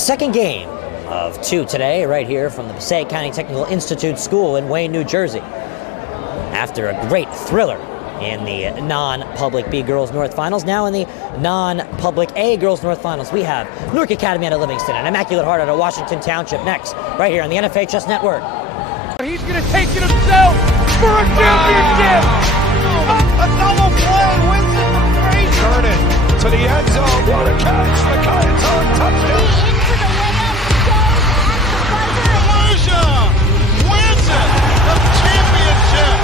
Second game of 2 today, right here from the Passaic County Technical Institute School in Wayne, New Jersey. After a great thriller in the non-public B Girls North Finals, now in the non-public A Girls North Finals, we have Newark Academy out of Livingston and Immaculate Heart out of Washington Township next, right here on the NFHS Network. He's going to take it himself for a championship! A double play wins it from Frazier! Turn it to the end zone. What a catch! McCartan touchdown! Into the layup goes at the buzzer. Wins it! The championship!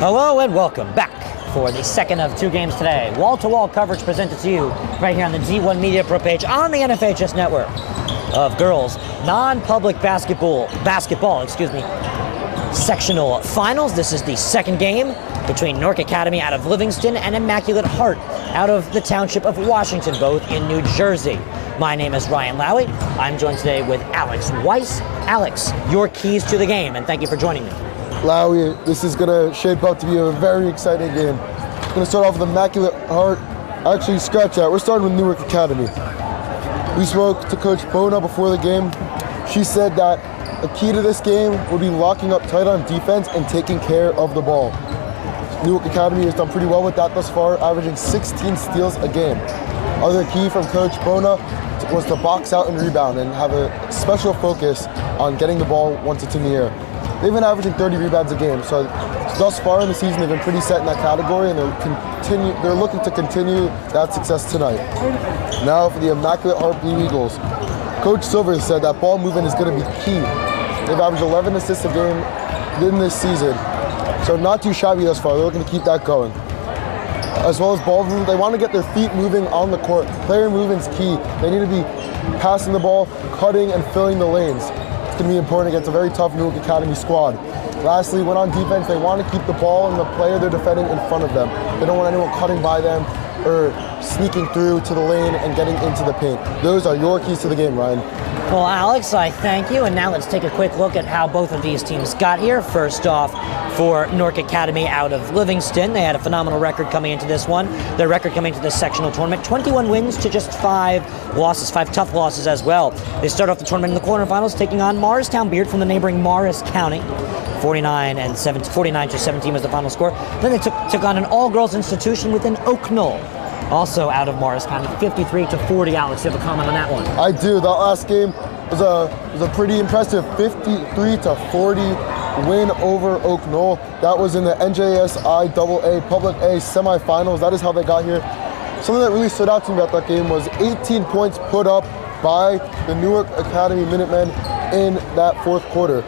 Hello and welcome back for the second of 2 games today. Wall-to-wall coverage presented to you right here on the D1 Media Pro page on the NFHS Network of girls non-public basketball, sectional finals. This is the second game between Newark Academy out of Livingston and Immaculate Heart out of the Township of Washington, both in New Jersey. My name is Ryan Lowy. I'm joined today with Alex Weiss. Alex, your keys to the game, and thank you for joining me. Lowy, this is going to shape up to be a very exciting game. I'm going to start off with Immaculate Heart. Actually, scratch that. We're starting with Newark Academy. We spoke to Coach Bona before the game. She said that a key to this game would be locking up tight on defense and taking care of the ball. Newark Academy has done pretty well with that thus far, averaging 16 steals a game. Other key from Coach Bona was to box out and rebound and have a special focus on getting the ball once it's in the air. They've been averaging 30 rebounds a game, so thus far in the season they've been pretty set in that category, and they're looking to continue that success tonight. Now for the Immaculate Heart Blue Eagles. Coach Silver said that ball movement is going to be key. They've averaged 11 assists a game in this season, so not too shabby thus far. They're looking to keep that going. As well as ball movement, they want to get their feet moving on the court. Player movement's key. They need to be passing the ball, cutting, and filling the lanes. It's going to be important against a very tough Newark Academy squad. Lastly, when on defense, they want to keep the ball and the player they're defending in front of them. They don't want anyone cutting by them or sneaking through to the lane and getting into the paint. Those are your keys to the game, Ryan. Well, Alex, I thank you, and now let's take a quick look at how both of these teams got here. First off, for Newark Academy out of Livingston, they had a phenomenal record coming into this one. Their record coming into this sectional tournament, 21 wins to just 5 losses, 5 tough losses as well. They start off the tournament in the quarterfinals, taking on Morristown Beard from the neighboring Morris County. 49 to 17 was the final score. Then they took on an all-girls institution within Oak Knoll, also out of Morris County, 53 to 40. Alex, you have a comment on that one? I do. That last game was a pretty impressive 53 to 40 win over Oak Knoll. That was in the NJSI AA Public A semifinals. That is how they got here. Something that really stood out to me about that game was 18 points put up by the Newark Academy Minutemen in that fourth quarter.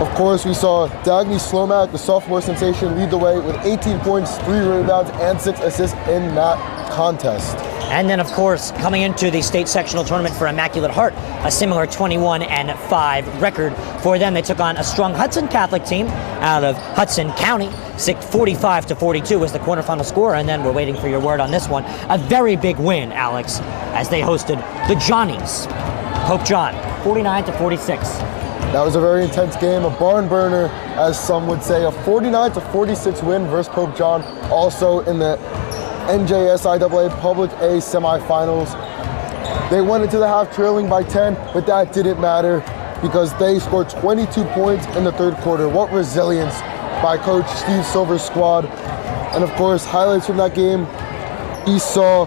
Of course, we saw Dagny Slomak, the sophomore sensation, lead the way with 18 points, 3 rebounds, and 6 assists in that contest. And then, of course, coming into the state sectional tournament for Immaculate Heart, a similar 21-5 record for them. They took on a strong Hudson Catholic team out of Hudson County. 45 to 42 was the quarterfinal score, and then we're waiting for your word on this one. A very big win, Alex, as they hosted the Johnnies, Pope John, 49 to 46. That was a very intense game, a barn burner, as some would say, a 49 to 46 win versus Pope John, also in the NJSIAA Public A semifinals. They went into the half trailing by 10, but that didn't matter because they scored 22 points in the third quarter. What resilience by Coach Steve Silver's squad. And of course, highlights from that game, we saw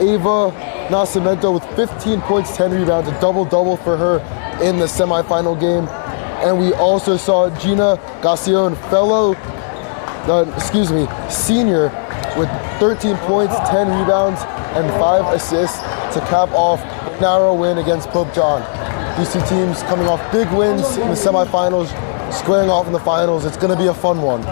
Ava Nascimento with 15 points, 10 rebounds, a double-double for her in the semifinal game. And we also saw Gina Gacion, senior, with 13 points, 10 rebounds, and 5 assists to cap off a narrow win against Pope John. These two teams coming off big wins in the semifinals, squaring off in the finals. It's going to be a fun one.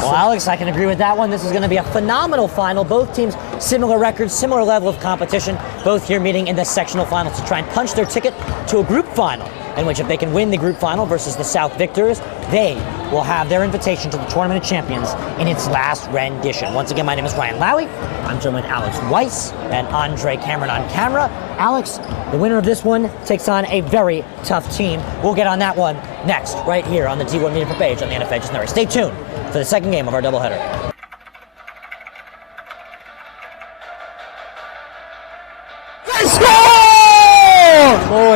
Well, Alex, I can agree with that one. This is going to be a phenomenal final. Both teams, similar records, similar level of competition. Both here meeting in the sectional finals to try and punch their ticket to a group final, in which if they can win the group final versus the South victors, they will have their invitation to the Tournament of Champions in its last rendition. Once again, my name is Ryan Lowy. I'm joined with Alex Weiss and Andre Cameron on camera. Alex, the winner of this one takes on a very tough team. We'll get on that one next, right here on the D1 Media page on the NFHS Network. Stay tuned for the second game of our doubleheader.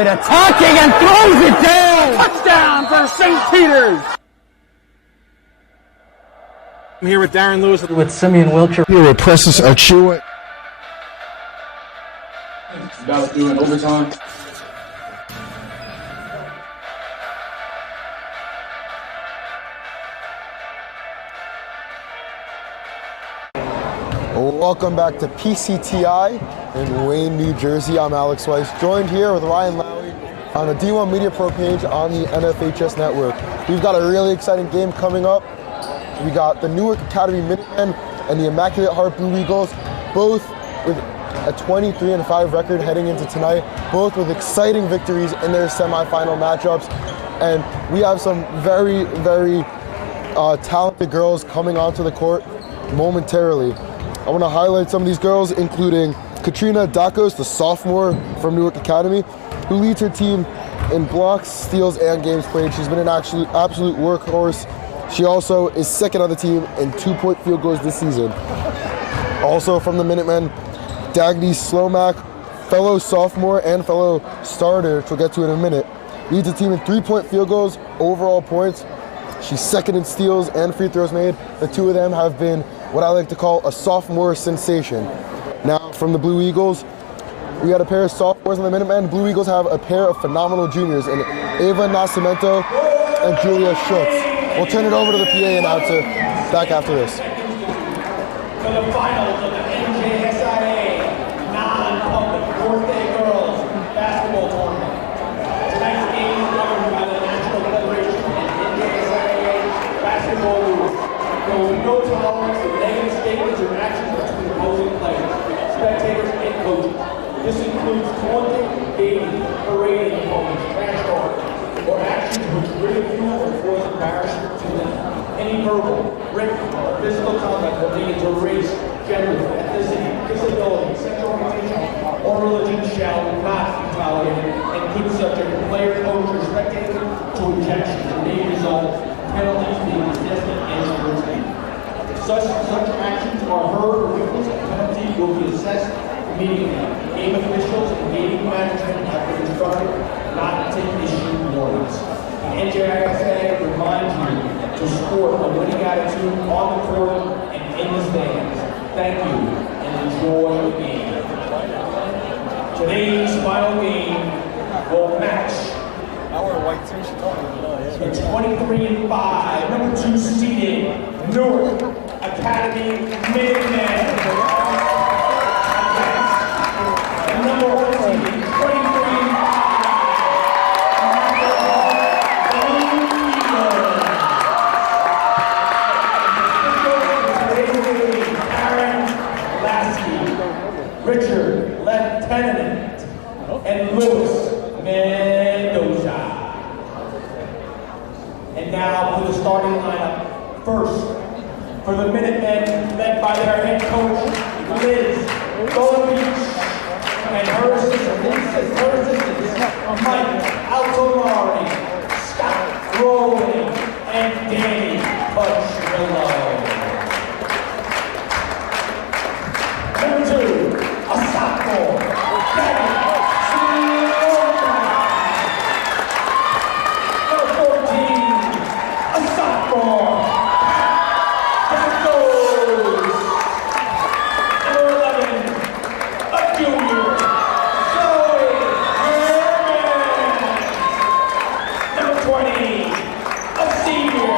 Immaculate attacking and throws it down. Touchdown for St. Peter's. I'm here with Darren Lewis with Simeon Wiltshire. Here with Precious Achua. About doing overtime. Welcome back to PCTI in Wayne, New Jersey. I'm Alex Weiss, joined here with Ryan Lowry on the D1 Media Pro page on the NFHS Network. We've got a really exciting game coming up. We got the Newark Academy Minutemen and the Immaculate Heart Blue Eagles, both with a 23-5 record heading into tonight, both with exciting victories in their semifinal matchups. And we have some very, very talented girls coming onto the court momentarily. I want to highlight some of these girls, including Katrina Dakos, the sophomore from Newark Academy, who leads her team in blocks, steals, and games played. She's been an absolute workhorse. She also is second on the team in 2-point field goals this season. Also from the Minutemen, Dagny Slomak, fellow sophomore and fellow starter, which we'll get to in a minute, leads the team in 3-point field goals, overall points. She's second in steals and free throws made. The two of them have been what I like to call a sophomore sensation. Now, from the Blue Eagles, we got a pair of sophomores on the Minutemen. Blue Eagles have a pair of phenomenal juniors in Ava Nascimento and Julia Schutz. We'll turn it over to the PA announcer back after this. For the finals of the NJSIA non-public fourth-day girls basketball tournament. Tonight's game is governed by the National Federation and NJSIA basketball rules. There will be no tolerance of negative statements or actions between opposing players, spectators, and coaches. This includes taunting, baiting, parading opponents, trash talking, or actions which ridicule or cause embarrassment to them. Any verbal, written, or physical conduct related to race, gender, ethnicity, disability, sexual orientation, or religion shall not be tolerated and could subject a player, coach, or spectator to ejection and may result in penalties being assessed and scrutiny. Such actions are heard or witnessed, a penalty will be assessed immediately. Game officials and game management have been instructed not to issue warnings. The NJSIA reminds you to sport a winning attitude on the court and in the stands. Thank you and enjoy the game. Today's final game will match the 23-5, number 2 seeded Newark Academy Minutemen. And number 1 seeded 23. Richard Lieutenant and Lewis Mendoza. And now for the starting lineup. First, for the Minutemen, led by their head coach, Liz Golovich, and her assistants, Mike Altomari, Scott Rowling, and Danny Putchvillo. Number 2, a sophomore, Danny Slomak. Number 14, a sophomore, Dakos. Number 11, a junior, Zoe Herman. Number 20, a senior,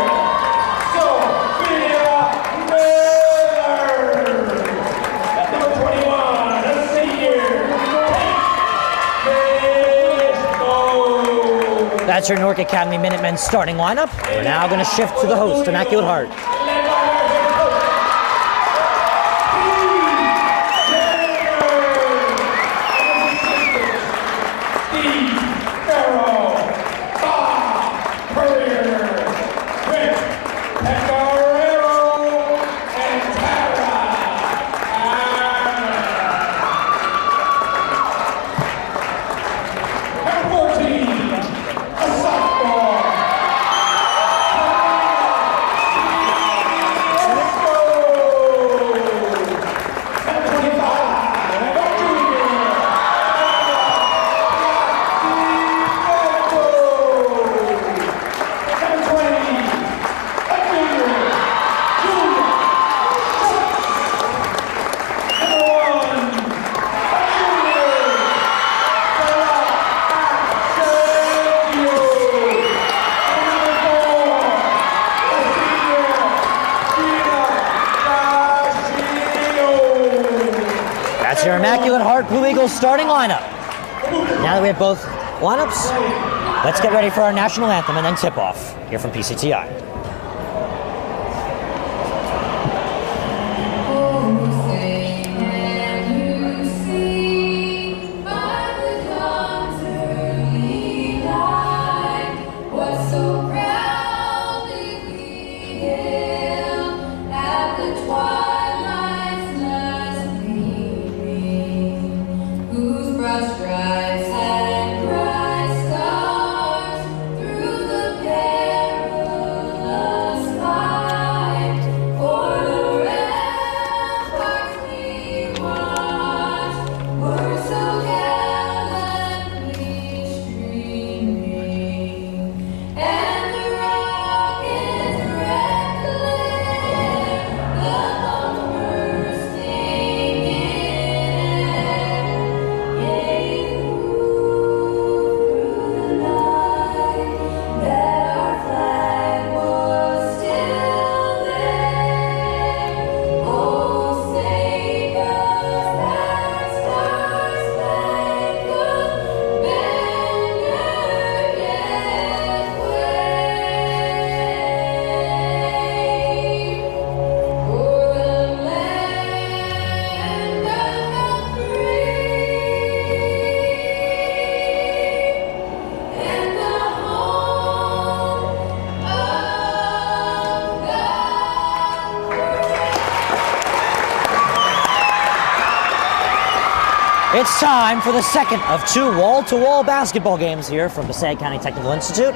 Sophia Miller. Number 21, a senior, Fish. That's your Newark Academy Minutemen starting lineup. We're now going to shift to the host, Immaculate Heart. That's your Immaculate Heart Blue Eagles starting lineup. Now that we have both lineups, let's get ready for our national anthem and then tip-off here from PCTI. It's time for the second of 2 wall-to-wall basketball games here from Passaic County Technical Institute.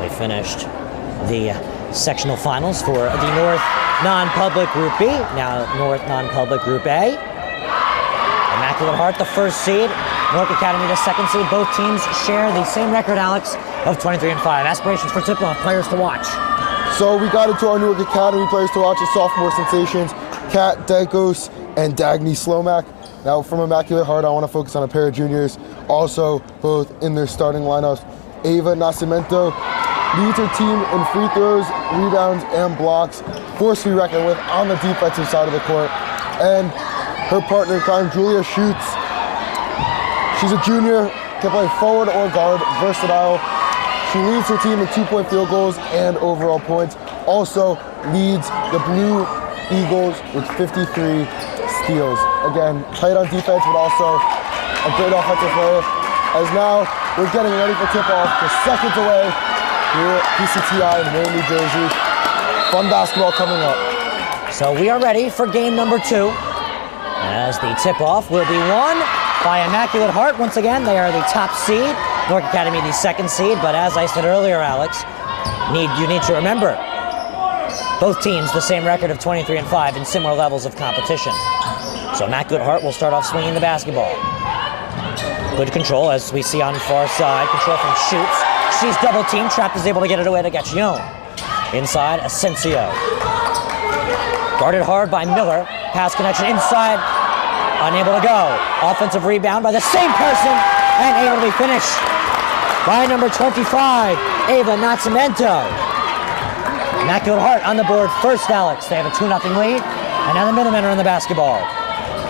We finished the sectional finals for the North Non-Public Group B, now North Non-Public Group A. Immaculate Heart, the first seed, Newark Academy, the second seed. Both teams share the same record, Alex, of 23-5. Aspirations for tip-off, players to watch. So we got into our Newark Academy players to watch as sophomore sensations, Kat Dagos and Dagny Slomak. Now from Immaculate Heart, I want to focus on a pair of juniors, also both in their starting lineups. Ava Nascimento leads her team in free throws, rebounds, and blocks, force to be reckoned with on the defensive side of the court. And her partner in crime, Julia Schutz. She's a junior, can play forward or guard, versatile. She leads her team in 2-point field goals and overall points. Also leads the Blue Eagles with 53 steals. Again, tight on defense, but also a great offensive player. As now we're getting ready for tip-off, just seconds away here at PCTI in Wayne, New Jersey. Fun basketball coming up. So we are ready for game number 2. As the tip-off will be won by Immaculate Heart. Once again, they are the top seed. Newark Academy the second seed, but as I said earlier, Alex, you need to remember, both teams the same record of 23-5 in similar levels of competition. So Immaculate Heart will start off swinging the basketball. Good control, as we see on the far side. Control from Schutz. She's double-teamed. Trapp is able to get it away to Gacchione. Inside, Asensio. Guarded hard by Miller. Pass connection inside. Unable to go. Offensive rebound by the same person. And able to be finished by number 25, Ava Nascimento. Immaculate Heart on the board first, Alex. They have a 2-0 lead. And now the Minutemen are in the basketball.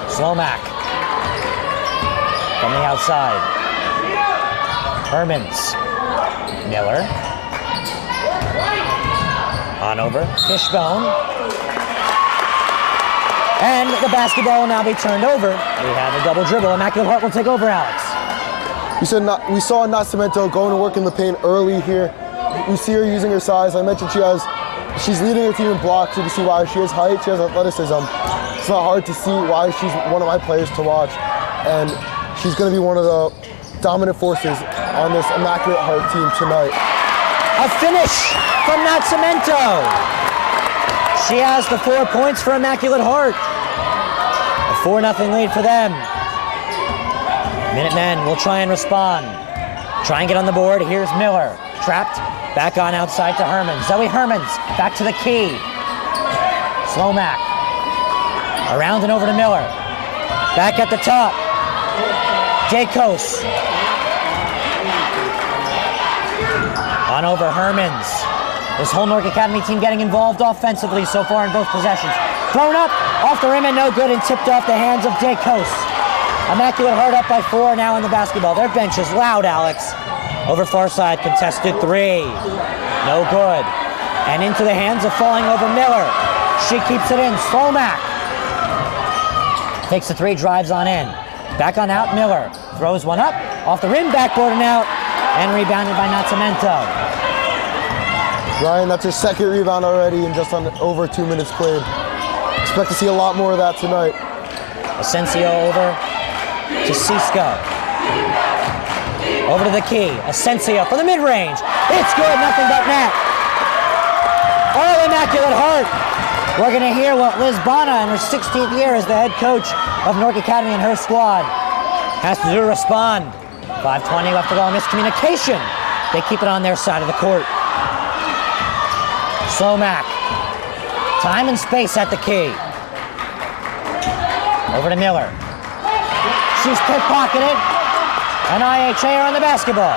Slomak from the outside. Hermans. Miller. On over. Fishbone. And the basketball will now be turned over. We have a double dribble. Immaculate Heart will take over, Alex. We saw Nascimento going to work in the paint early here. We see her using her size. I mentioned she's leading her team in blocks. You can see why. She has height, she has athleticism. It's not hard to see why she's one of my players to watch. And she's going to be one of the dominant forces on this Immaculate Heart team tonight. A finish from Nascimento. She has the 4 points for Immaculate Heart. A 4-0 lead for them. Minutemen will try and respond. Try and get on the board. Here's Miller. Trapped. Back on outside to Hermans. Zoe Hermans. Back to the key. Slomak. Around and over to Miller. Back at the top. Jacos. On over Hermans. This whole Newark Academy team getting involved offensively so far in both possessions. Thrown up, off the rim and no good, and tipped off the hands of Jacos. Immaculate Heart up by 4 now in the basketball. Their bench is loud, Alex. Over far side, contested 3. No good. And into the hands of falling over Miller. She keeps it in. Slomak takes the 3, drives on in. Back on out, Miller. Throws one up. Off the rim, backboard and out. And rebounded by Nascimento. Ryan, that's her second rebound already in just over 2 minutes played. Expect to see a lot more of that tonight. Asensio over to Cisco. Over to the key. Asensio for the mid-range. It's good, nothing but net. Oh, Immaculate Heart. We're going to hear what Liz Bona, in her 16th year as the head coach of Newark Academy and her squad, has to do to respond. 5:20 left to go. Miscommunication. They keep it on their side of the court. Slomak. Time and space at the key. Over to Miller. She's pickpocketed. And IHA are on the basketball.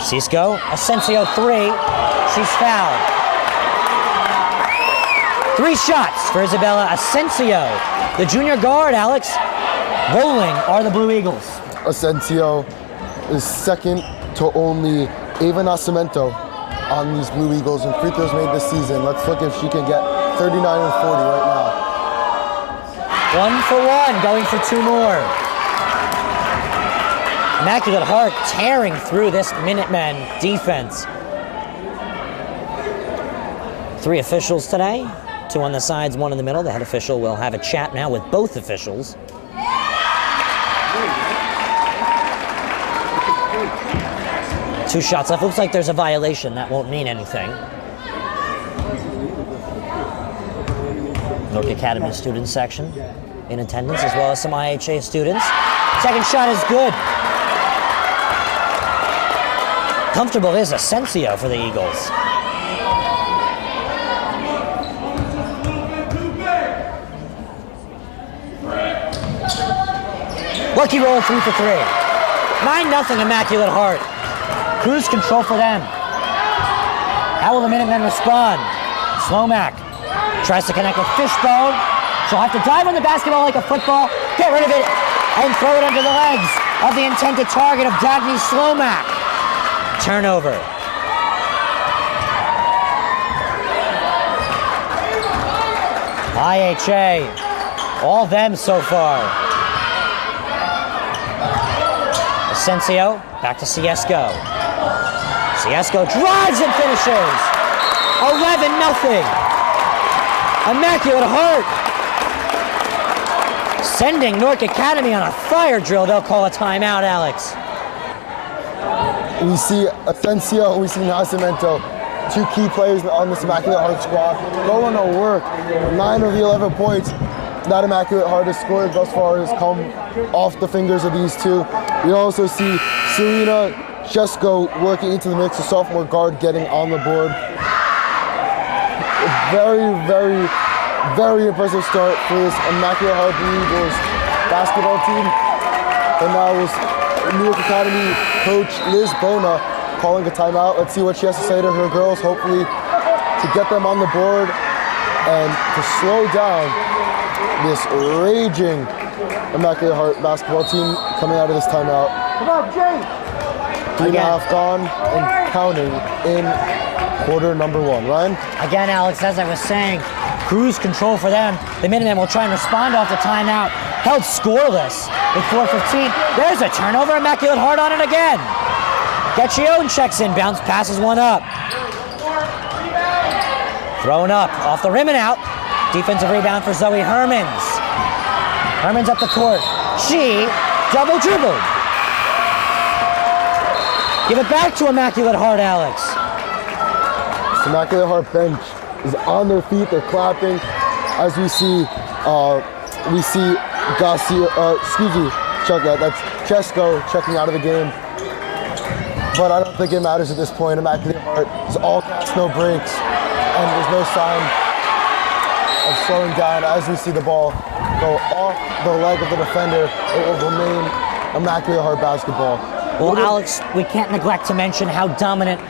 Cisco, Asensio 3. She's fouled. 3 shots for Isabella Asensio. The junior guard, Alex. Rolling are the Blue Eagles. Asensio is second to only Ava Nascimento on these Blue Eagles in free throws made this season. Let's look if she can get 39 and 40 right now. 1 for 1, going for 2 more. Immaculate Heart tearing through this Minutemen defense. 3 officials today, 2 on the sides, 1 in the middle. The head official will have a chat now with both officials. Two shots left. Looks like there's a violation. That won't mean anything. Newark Academy student section in attendance, as well as some IHA students. Second shot is good. Comfortable is Asensio for the Eagles. Lucky roll 3 for 3. 9-0 Immaculate Heart. Cruise control for them. How will the Minutemen respond? Slomak tries to connect with Fishbone. She'll have to dive on the basketball like a football, get rid of it, and throw it under the legs of the intended target of Dagny Slomak. Turnover. IHA, all them so far. Asensio, back to Ciesco. Ciesco drives and finishes. 11-0. Immaculate Heart sending Newark Academy on a fire drill. They'll call a timeout, Alex. We see Asensio, we see Nascimento, 2 key players on this Immaculate Heart squad, going to work. 9 of the 11 points that Immaculate Heart has scored thus far has come off the fingers of these 2. We also see Serena Chesko working into the mix, a sophomore guard getting on the board. A very, very, very impressive start for this Immaculate Heart Blue Eagles basketball team. And now was Newark Academy coach Liz Bona calling a timeout. Let's see what she has to say to her girls, hopefully to get them on the board and to slow down this raging Immaculate Heart basketball team coming out of this timeout. Come on, Jay! 3.5 gone and counting in quarter number 1. Ryan? Again, Alex, as I was saying, cruise control for them. The Minutemen will try and respond off the timeout. Held scoreless with 4:15. There's a turnover. Immaculate Heart on it again. Gacchione checks in. Bounce passes one up. Thrown up. Off the rim and out. Defensive rebound for Zoe Hermans. Hermans up the court. She double dribbled. Give it back to Immaculate Heart, Alex. This Immaculate Heart bench is on their feet. They're clapping. As we see Garcia, that's Chesko checking out of the game. But I don't think it matters at this point. Immaculate Heart is all cast, no breaks, and there's no sign of slowing down. As we see the ball go off the leg of the defender, it will remain Immaculate Heart basketball. Well, Alex, we can't neglect to mention how dominant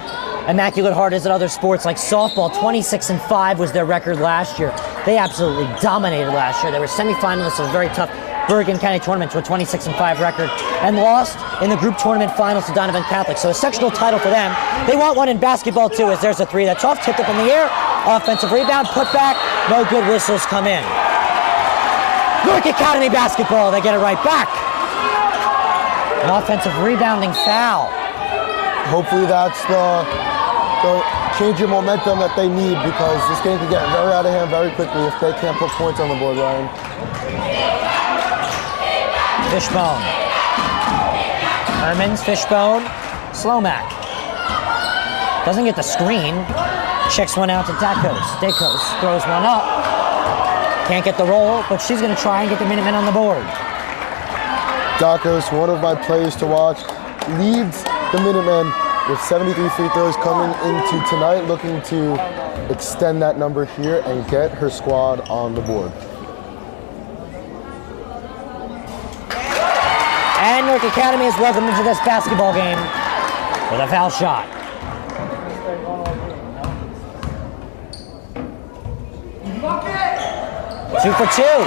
Immaculate Heart is at other sports like softball. 26-5 was their record last year. They absolutely dominated last year. They were semifinalists of a very tough Bergen County tournament to a 26-5 record and lost in the group tournament finals to Donovan Catholic. So a sectional title for them. They want one in basketball too, as there's a three that's off, tipped up in the air. Offensive rebound, put back, no good, whistles come in. Newark Academy basketball, they get it right back. An offensive rebounding foul. Hopefully that's the change of momentum that they need, because this game can get very out of hand very quickly if they can't put points on the board, Ryan. Fishbone. Hermans, Fishbone, Slomack. Doesn't get the screen. Checks one out to Dakos. Dakos throws one up. Can't get the roll, but she's going to try and get the Minutemen on the board. Dakos, one of my players to watch, leads the Minutemen with 73 free throws coming into tonight, looking to extend that number here and get her squad on the board. And Newark Academy is welcomed into this basketball game with a foul shot. Two for two.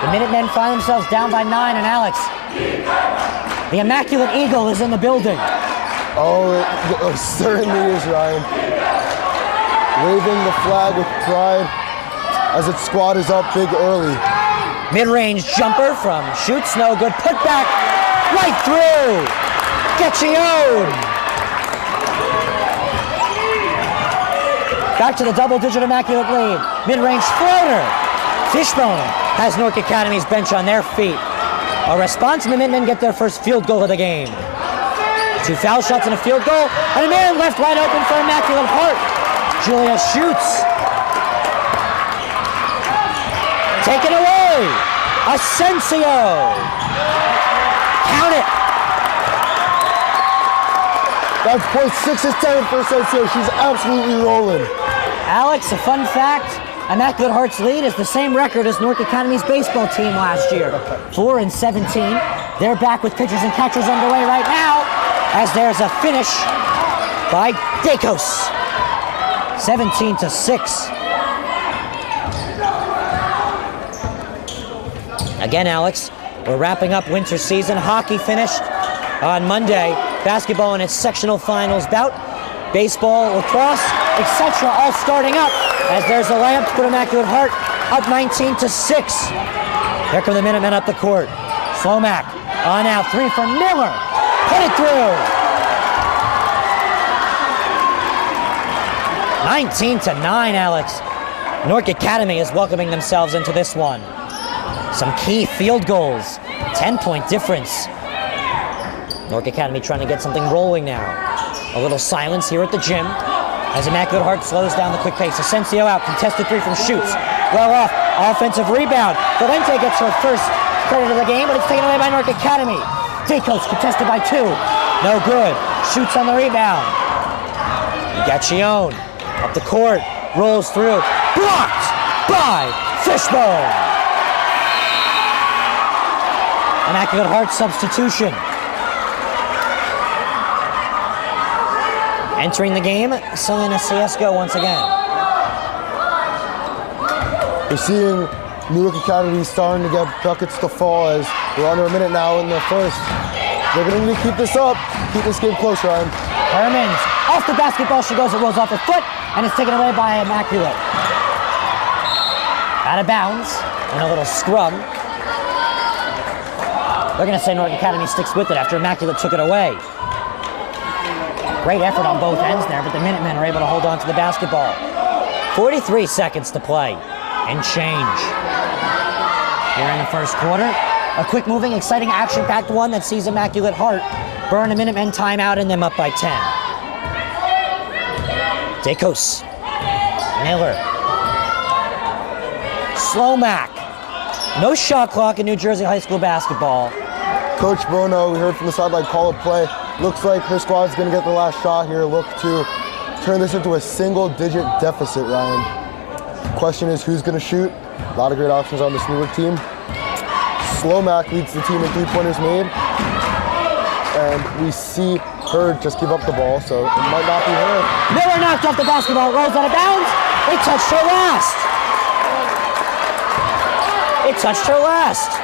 The Minutemen find themselves down by 9, and Alex, the Immaculate Eagle is in the building. Oh, it certainly is, Ryan. Waving the flag with pride as its squad is up big early. Mid-range jumper from shoots, no good. Put back, right through. Getchione. Back to the double-digit Immaculate lead. Mid-range floater. Fishbone has Newark Academy's bench on their feet. A response, and the Minutemen get their first field goal of the game. 2 foul shots and a field goal, and a man left wide open for Immaculate Heart. Julia shoots. Taken away. Asensio. Count it. That's point 6 is 10 for Asensio. She's absolutely rolling. Alex, a fun fact, Immaculate Heart's lead is the same record as Newark Academy's baseball team last year. 4-17. They're back with pitchers and catchers underway right now, as there's a finish by Dakos. 17-6. Again, Alex, we're wrapping up winter season. Hockey finished on Monday. Basketball in its sectional finals bout. Baseball, lacrosse, etc. all starting up as there's a layup to put Immaculate Heart up 19-6. Here come the Minutemen up the court. Slomack on out, 3 for Miller. Put it through. 19-9, Alex. Newark Academy is welcoming themselves into this one. Some key field goals. 10-point difference. Newark Academy trying to get something rolling now. A little silence here at the gym as Immaculate Heart slows down the quick pace. Asensio out, contested 3 from shoots. Well off, offensive rebound. Valente gets her first credit of the game, but it's taken away by Newark Academy. Dakos contested by 2. No good. Shoots on the rebound. Getchione up the court, rolls through. Blocked by Fishbone. Immaculate Heart substitution. Entering the game, Selena Ciesco once again. We're seeing Newark Academy starting to get buckets to fall as we're under a minute now in the first. They're going to need to keep this up, keep this game close, Ryan. Hermans, off the basketball she goes, it rolls off her foot, and it's taken away by Immaculate. Out of bounds, and a little scrum. They're going to say Newark Academy sticks with it after Immaculate took it away. Great effort on both ends there, but the Minutemen are able to hold on to the basketball. 43 seconds to play and change. Here in the first quarter, a quick moving, exciting, action-packed one that sees Immaculate Heart burn a Minutemen timeout and them up by 10. Dakos. Miller. Slomack. No shot clock in New Jersey high school basketball. Coach Bono, we heard from the sideline, call a play. Looks like her squad's going to get the last shot here. Look to turn this into a single-digit deficit, Ryan. Question is, who's going to shoot? A lot of great options on this Newark team. Slomack leads the team in 3-pointers made. And we see her just give up the ball, so it might not be her. Miller knocked off the basketball, rolls out of bounds. It touched her last. It touched her last.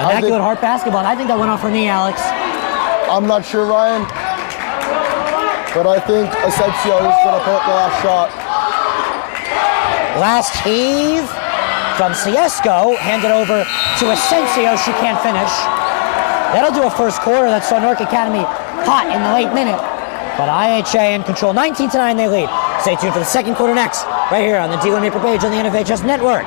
Immaculate Heart basketball. I think that went off her knee, Alex. I'm not sure, Ryan, but I think Asensio is going to put up the last shot. Last heave from Ciesco, handed over to Asensio. She can't finish. That'll do a first quarter. That saw Newark Academy hot in the late minute. But IHA in control. 19-9 they lead. Stay tuned for the second quarter next, right here on the Dealer Maple page on the NFHS Network.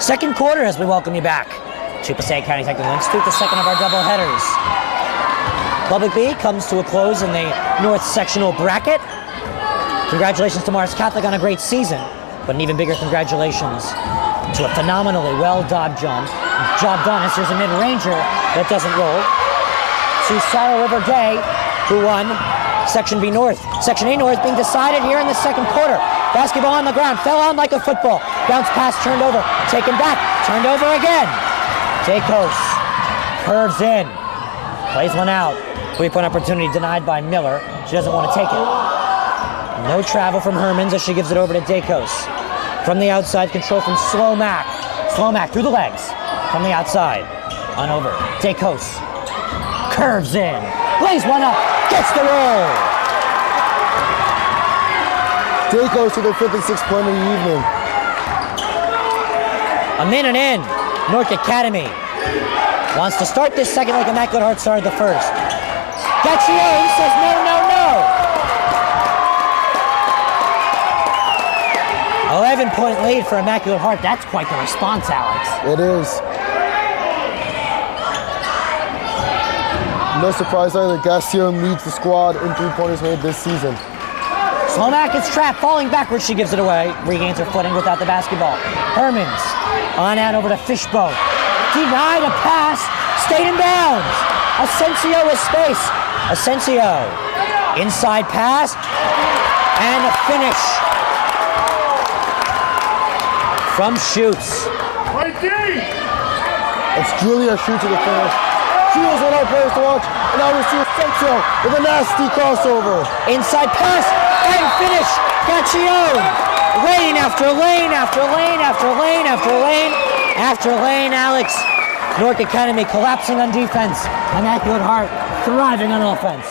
Second quarter as we welcome you back to Passaic County Technical Institute, the second of our double headers. Public B comes to a close in the North sectional bracket. Congratulations to Mars Catholic on a great season, but an even bigger congratulations to a phenomenally well-done job done as there's a mid-ranger that doesn't roll. To Saddle River Day, who won Section B North. Section A North being decided here in the second quarter. Basketball on the ground, fell on like a football. Bounce pass turned over, taken back, turned over again. Dacos curves in, plays one out. Three-point opportunity denied by Miller. She doesn't want to take it. No travel from Hermans as she gives it over to Dacos. From the outside, control from Slomack. Slomack through the legs. From the outside, on over. Dacos curves in, lays one up, gets the roll. Dacos with their 5th and 6th point of the evening. A minute in, Newark Academy wants to start this second like Immaculate Heart started the first. Gaccione says no, no, no. 11-point lead for Immaculate Heart. That's quite the response, Alex. It is. No surprise either, Gaccione leads the squad in three-pointers made this season. Slomack is trapped, falling backwards. She gives it away. Regains her footing without the basketball. Hermans on out over to Fishbone. Denied a pass, stayed in bounds. Asensio with space. Asensio, inside pass, and a finish from Schutz. It's Julia Schutz to the finish. She was one of our players to watch, and now we see Asensio with a nasty crossover. Inside pass, and finish. Gaccione. Lane after lane after lane after lane after lane after lane. Alex, Newark Academy collapsing on defense. Immaculate Heart thriving on offense.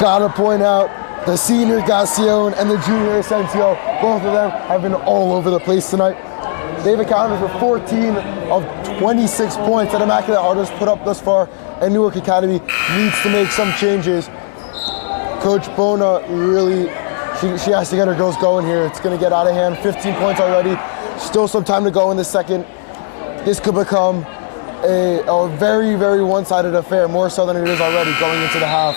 Gotta point out the senior Gaccione and the junior Asensio. Both of them have been all over the place tonight. They've accounted for 14 of 26 points that Immaculate Heart has put up thus far, and Newark Academy needs to make some changes. Coach Bona really, she has to get her girls going here. It's going to get out of hand. 15 points already. Still some time to go in the second. This could become a very, very one-sided affair, more so than it is already going into the half.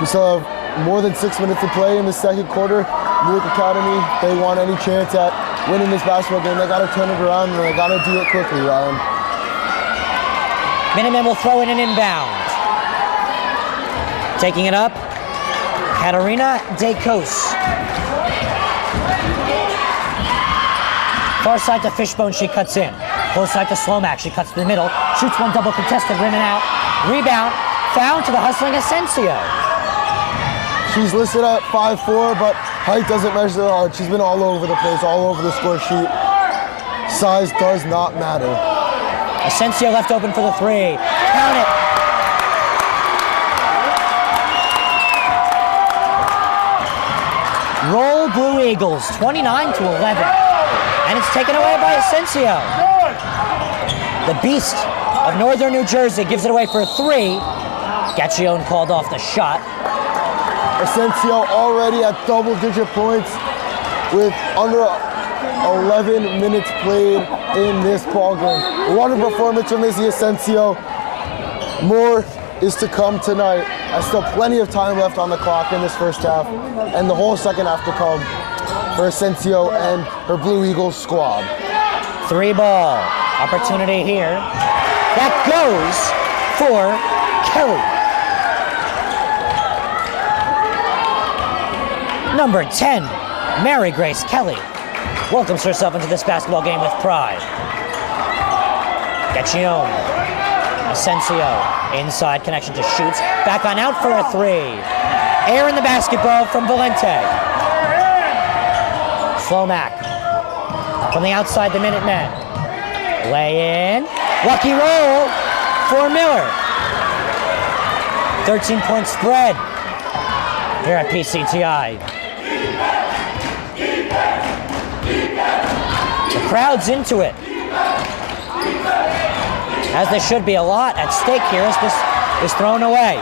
We still have more than 6 minutes to play in the second quarter. Newark Academy, if they want any chance at winning this basketball game, they got to turn it around and they got to do it quickly, Ryan. Minutemen will throw in an inbound. Taking it up, Katarina Dacos. Far side to Fishbone, she cuts in. Close side to Slomack, she cuts to the middle. Shoots one double contested, rim and out. Rebound, found to the hustling Asensio. She's listed at 5'4", but height doesn't measure her heart. She's been all over the place, all over the score sheet. Size does not matter. Asensio left open for the three. Count it. Roll Blue Eagles, 29-11. And it's taken away by Asensio. The beast of Northern New Jersey gives it away for a three. Gaccione called off the shot. Asensio already at double-digit points with under 11 minutes played in this ballgame. What a performance from Izzy Asensio. More is to come tonight. There's still plenty of time left on the clock in this first half, and the whole second half to come for Asensio and her Blue Eagles squad. Three ball opportunity here. That goes for Kelly. Number 10, Mary Grace Kelly, welcomes herself into this basketball game with pride. Gaccione, Asensio, inside connection to Shoots. Back on out for a three. Air in the basketball from Valente. Slomack from the outside, the Minutemen. Lay in. Lucky roll for Miller. 13-point spread here at PCTI. The crowd's into it. As there should be, a lot at stake here as this is thrown away.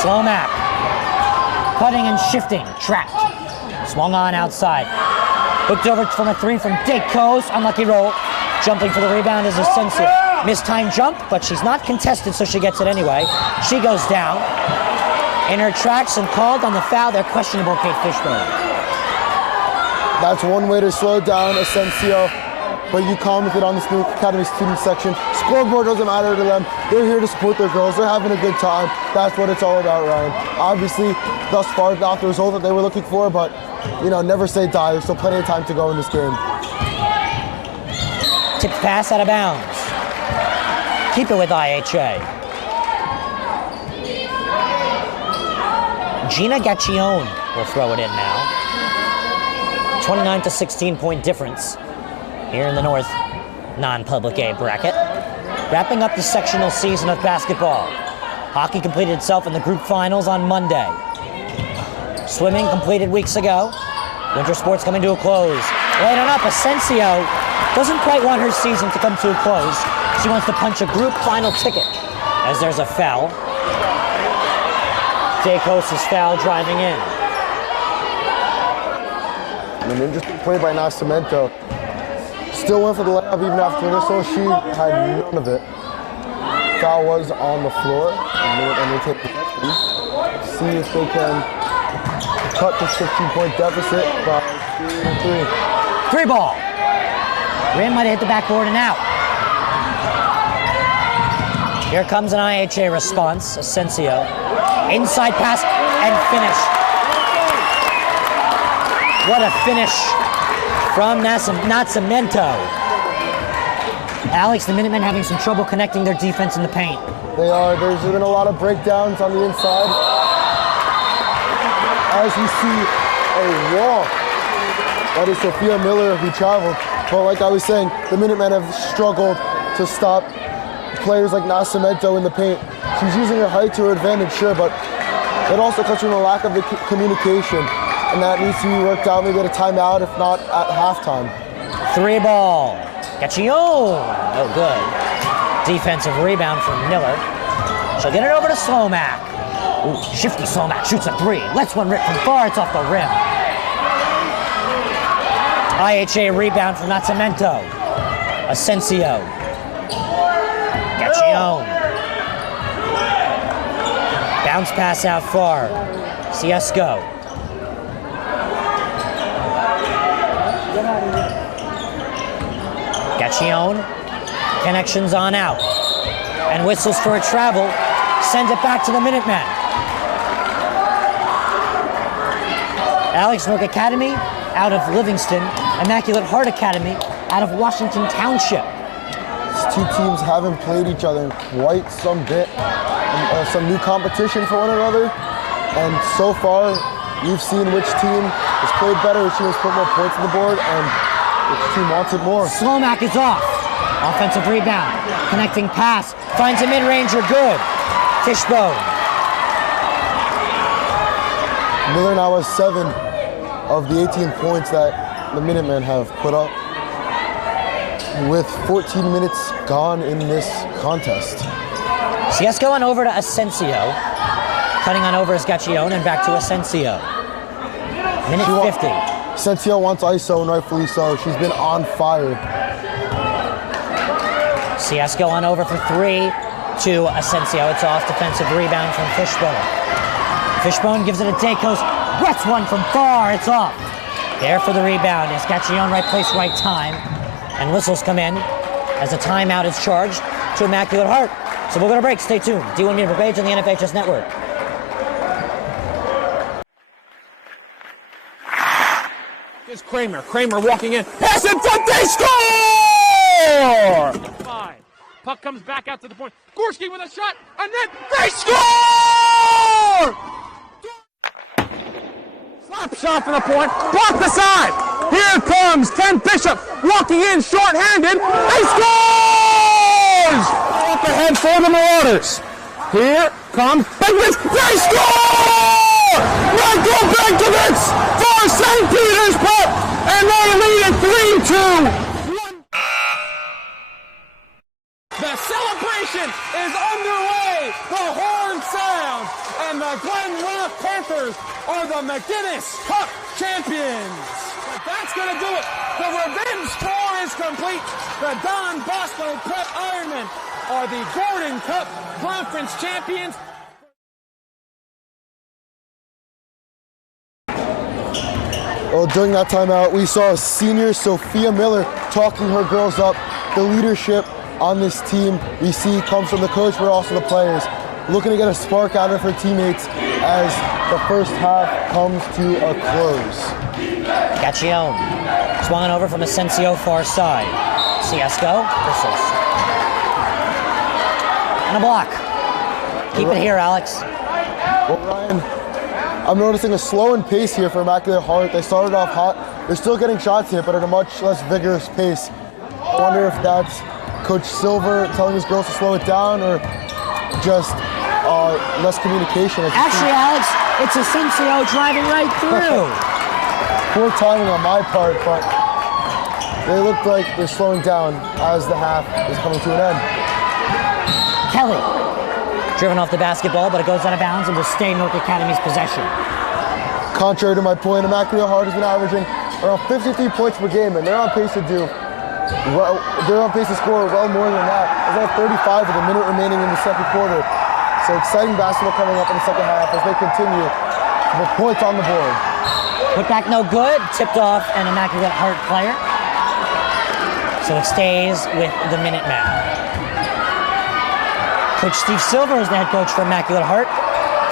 Slomack cutting and shifting, trapped. Swung on outside. Hooked over from a three from Dacos. Unlucky roll. Jumping for the rebound is Asensio. Mistimed jump, but she's not contested, so she gets it anyway. She goes down in her tracks and called on the foul. They're questionable, Kate Fishbone. That's one way to slow down Asensio, but you comment it on this Newark Academy student section. Scoreboard doesn't matter to them. They're here to support their girls. They're having a good time. That's what it's all about, Ryan. Obviously, thus far, not the result that they were looking for, but, you know, never say die. There's still plenty of time to go in this game. Tipped pass out of bounds. Keep it with IHA. Gina Gaccione will throw it in now. 29 to 16 point difference here in the North non-public A bracket. Wrapping up the sectional season of basketball. Hockey completed itself in the group finals on Monday. Swimming completed weeks ago. Winter sports coming to a close. Right on up, Asensio doesn't quite want her season to come to a close. She wants to punch a group final ticket as there's a foul. Dacos is foul driving in. An interesting play by Nascimento. Still went for the layup even after the whistle. She had none of it. Foul was on the floor. And they take possession. See if they can cut this 15-point deficit by 3. Three ball. Rim might have hit the backboard and out. Here comes an IHA response. Asensio. Inside pass and finish. What a finish from Nascimento. Alex, the Minutemen having some trouble connecting their defense in the paint. They are. There's been a lot of breakdowns on the inside. As we see a walk. That is Sophia Miller who traveled. But like I was saying, the Minutemen have struggled to stop players like Nascimento in the paint. She's using her height to her advantage, sure, but it also comes from a lack of the communication. And that needs to be worked out, maybe at a timeout, if not at halftime. Three ball. Gaccione. Oh, good. Defensive rebound from Miller. She'll get it over to Slomack. Ooh, shifty Slomack shoots a three. Lets one rip from far. It's off the rim. IHA rebound from Nascimento. Asensio. Gaccione. Bounce pass out far. Ciesco. Gaccione. Connections on out. And whistles for a travel. Sends it back to the Minutemen. Alex, Newark Academy out of Livingston. Immaculate Heart Academy out of Washington Township. These two teams haven't played each other in quite some bit. Some new competition for one another. And so far, we've seen which team has played better, which team has put more points on the board, and which team wants it more. Slomak is off. Offensive rebound. Connecting pass. Finds a mid-ranger. Good. Fishbone. Miller now has 7 of the 18 points that the Minutemen have put up, with 14 minutes gone in this contest. CS going over to Asensio. Cutting on over is Gaccione and back to Asensio. Minute 50. Asensio wants ISO, and rightfully so. She's been on fire. CS going over for 3 to Asensio. It's off. Defensive rebound from Fishbone. Fishbone gives it a Dacos. Wets one from far. It's off. There for the rebound is Gaccione. Right place, right time. And whistles come in as a timeout is charged to Immaculate Heart. So we're going to break. Stay tuned. D1 Media per page on the NFHS Network. Here's Kramer. Kramer walking in. Pass in front. They score! 5. Puck comes back out to the point. Gorski with a shot, and then they score! Slap shot for the point. Block the side. Here comes Ken Bishop walking in short-handed. He scores! Up ahead for the Marauders. Here comes Penguins. They score! Michael Benkovich for St. Peter's Pup, and they lead it 3-2. The celebration is underway. The horn sounds, and the Glen Rock Panthers are the McGinnis Cup champions. But that's going to do it. The revenge tour is complete. The Don Bosco Prep Ironmen are the Gordon Cup Conference champions. Well, during that timeout, we saw senior Sophia Miller talking her girls up. The leadership on this team we see comes from the coach, but also the players. Looking to get a spark out of her teammates as the first half comes to a close. Gaccione swung over from Asensio far side. Ciesco whistles. And a block. Keep it here, Alex. Well, Ryan, I'm noticing a slow in pace here for Immaculate Heart. They started off hot. They're still getting shots here, but at a much less vigorous pace. I wonder if that's Coach Silver telling his girls to slow it down, or just less communication. Actually, Alex, it's Asensio driving right through. Poor timing on my part, but they look like they're slowing down as the half is coming to an end. Kelly, driven off the basketball, but it goes out of bounds and will stay Newark Academy's possession. Contrary to my point, Immaculate Heart has been averaging around 53 points per game, and they're on pace to do well. They're on pace to score well more than that. There's only 35 with a minute remaining in the second quarter. So exciting basketball coming up in the second half as they continue to put points on the board. Put back no good, tipped off an Immaculate Heart player. So it stays with the Minutemen. Coach Steve Silver is the head coach for Immaculate Heart.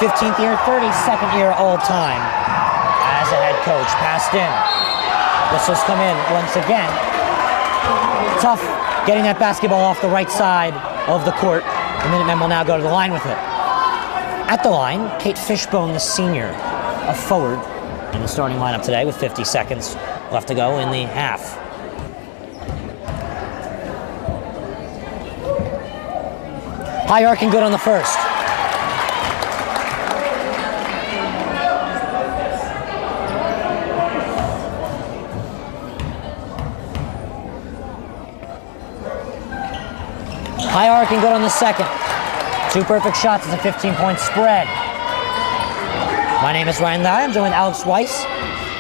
15th year, 32nd year all time as a head coach. Passed in. Whistles come in once again. Tough getting that basketball off the right side of the court. The Minutemen will now go to the line with it. At the line, Kate Fishbone, the senior, a forward in the starting lineup today with 50 seconds left to go in the half. High arc and good on the first. High arc and good on the second. 2 perfect shots. It's a 15-point spread. My name is Ryan Lai. I'm joined with Alex Weiss,